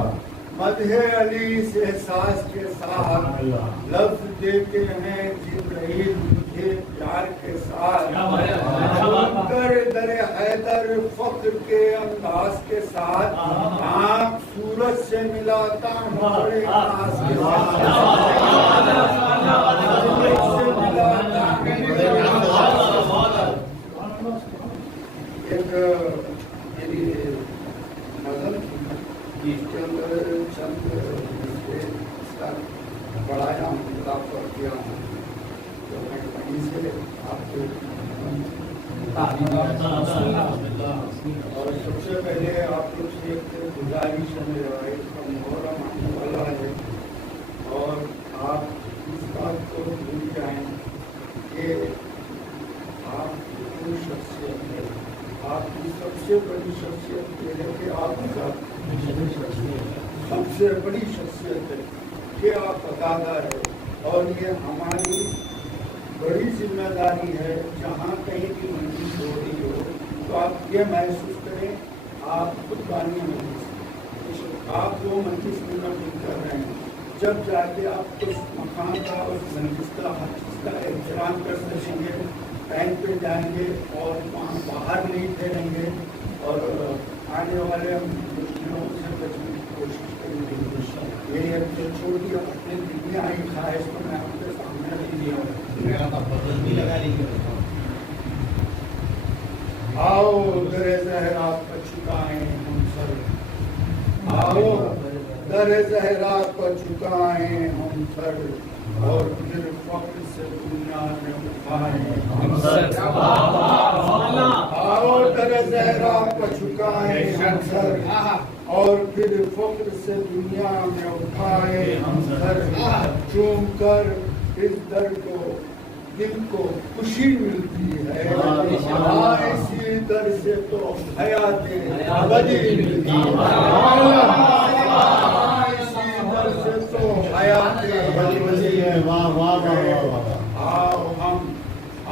मदहे अली से एहसास के साथ लफ्ज देते हैं जिब्राइल मुझे प्यार के साथ कर दर हैदर फख्र के अंदाज के साथ आँख सूरज से मिलाता हूँ बड़े नाज के साथ से मिलाता एक चंद बढ़ाया हूँ किताब पर किया हूँ तो मैं कहीं से आपको और सबसे पहले आप लोग से एक गुजारिश है मेरा इसका मुहर्रम आने वाला है और आप इस बात को भूल जाएं कि आप कोई शख्सियत है आपकी सबसे बड़ी शख्सियत ये है कि आप सबसे बड़ी शख्सियत है कि आप अदाकार है और ये हमारी बड़ी जिम्मेदारी है जहाँ कहीं की मंजिल हो रही हो तो आप ये महसूस करें आप खुद बानी मंजिल आप वो मंजिल मुनक़िद कर रहे हैं जब जाके आप उस मकान का उस मंजिल का हर चीज़ का एहतराम कर सकेंगे टाइम पे जाएंगे और वहाँ बाहर नहीं फेरेंगे और आने वाले मुश्किलों से बचने की कोशिश करेंगे ये जो छोटी अपनी दुनिया आई ख्वाहिश को मैं आपके सामने रख दिया आओ दरे ज़हरा पर चुकाएं हम सर आओ दरे ज़हरा पर चुकाएं हम सर और फिर फख्र से दुनिया में उठाएं हम सर आओ दरे ज़हरा पर चुकाएं हम सर और फिर फख्र से दुनिया में उठाए हम सर चूम कर इस दर को दिल को खुशी मिलती है इसी दर से तो हयात अबदी मिलती है इसी दर से तो हयात अबदी है वाह वाह वाह आओ हम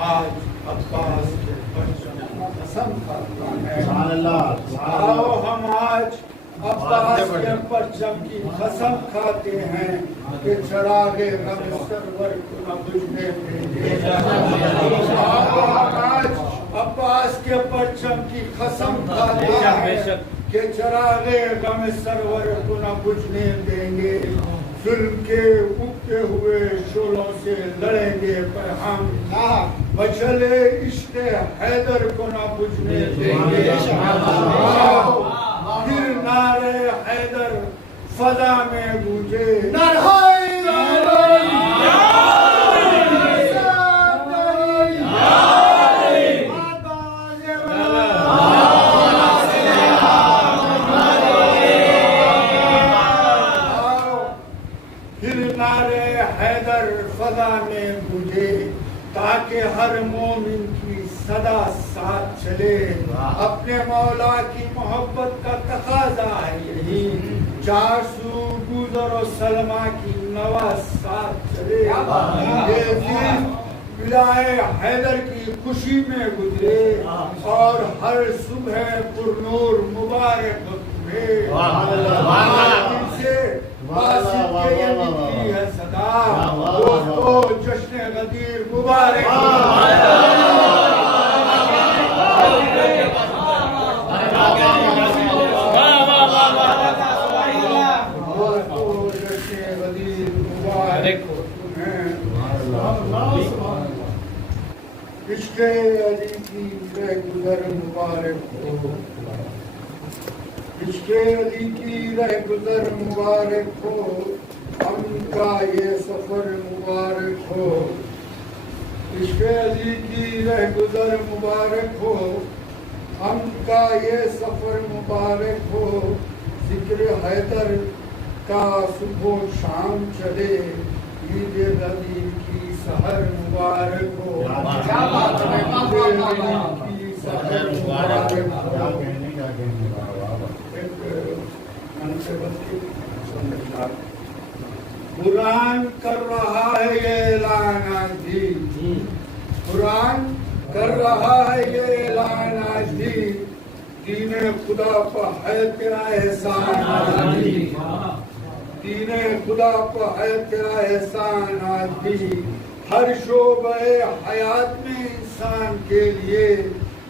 आज अब्बास के परचम कसम खाता है आओ हम आज अब्बास के परचम की कसम खाते हैं कि चरागे गम सरवर को न बुझने देंगे। आज अब्बास के परचम की कसम खाता है कि चरागे गम सरवर को न बुझने देंगे, जुल्म के उगते हुए शोलों से लड़ेंगे पर हम मचले इश्क़ हैदर को न बुझने देंगे। फिर नारे हैदर फजा में गूंजे, फजा में गूंजे, ताकि हर मोमिन की सदा साथ चले। अपने मौला की मोहब्बत का तकाजा है यही, चासू गुजर और सलमा की नवा साथ चले। ये दिन विलाए हैदर की खुशी में गुजरे और हर सुबह पुरनूर मुबारक तुम्हें। वासिफ के ये निकली है सदा, दोस्तों जश्न गदीर मुबारक। जश्न गदीर मुबारक। इश्क़े अली की रहगुज़र मुबारक हो, इश्क़े अली की रहगुज़र मुबारक हो, उनका ये सफर मुबारक हो। इश्क़े अली की रहगुज़र मुबारक हो, उनका ये सफर मुबारक हो। जिक्र हैदर का सुबह शाम चले, ईद गदीर की सहर मुबारक हो। की सहर मुबारक हो। कुरान कर रहा है ये ऐलान आज भी, कुरान कर रहा है ये ऐलान आज भी, दीने खुदा पर है तेरा एहसान आज भी, दीने खुदा पर है तेरा एहसान आज भी। हर शोबे हयात में इंसान के लिए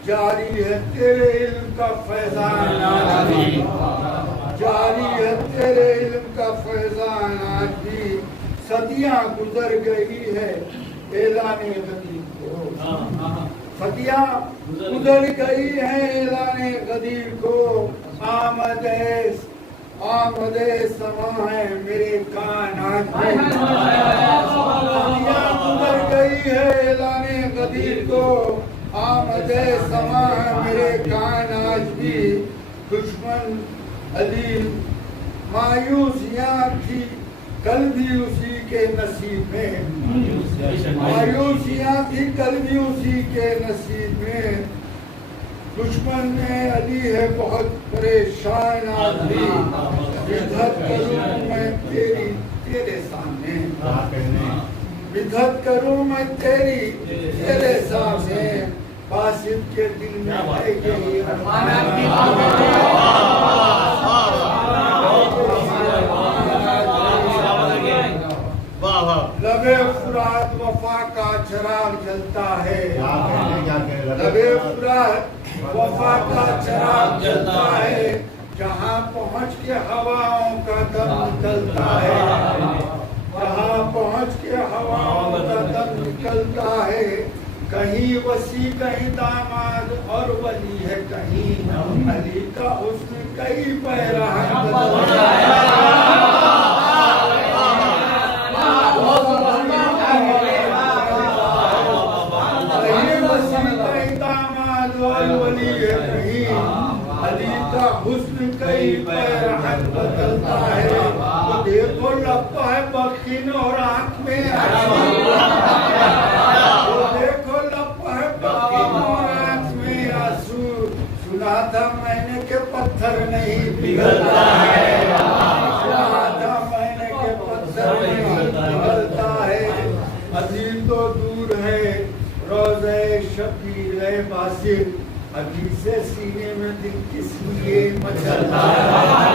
जारी है तेरे इल्म का फैजान आज भी, जारी है तेरे इल्म का फैजान आज भी। सदियां गुजर गई है ऐलाने गदीर को, सदियां गुजर गई है ऐलाने गदीर को। आमदे समा है मेरे कान आज भी, सदियां गुजर गई है ऐलाने गदीर को। आमदे समा है मेरे कान आज भी। दुश्मन अलीम मायूसियाँ थी कल भी उसी के नसीब में, मायूसियाँ थी कल भी उसी के नसीब में। दुश्मन में अली है बहुत परेशान आदमी, बिधत करूँ मैं तेरी तेरे सामने, बिधत करूँ मैं तेरी तेरे सामने। बासित के दिल में है यही अरमान, लबे फुरात वफा का चिराग जलता है, लबे फुरात वफा का चिराग जलता है। जहाँ पहुँच के हवाओं का दम निकलता है, जहाँ पहुँच के हवाओं का दम निकलता है। कहीं वसी कहीं दामाद और वली है कहीं, अली का हुस्न कई पैराहन बदलता है। अली का हुस्न कई पैराहन बदलता है। तो देखो लगता है बखीन और आँख में, तो देखो लगता है बखीन और आँख में आंसू। सुना था मैंने के पत्थर नहीं पिघलता है, सुना था मैंने के पत्थर नहीं पिघलता है। अली तो दूर है रोज़े शबीर बासित, अभी से सीने में दिल किस लिए मचलता है।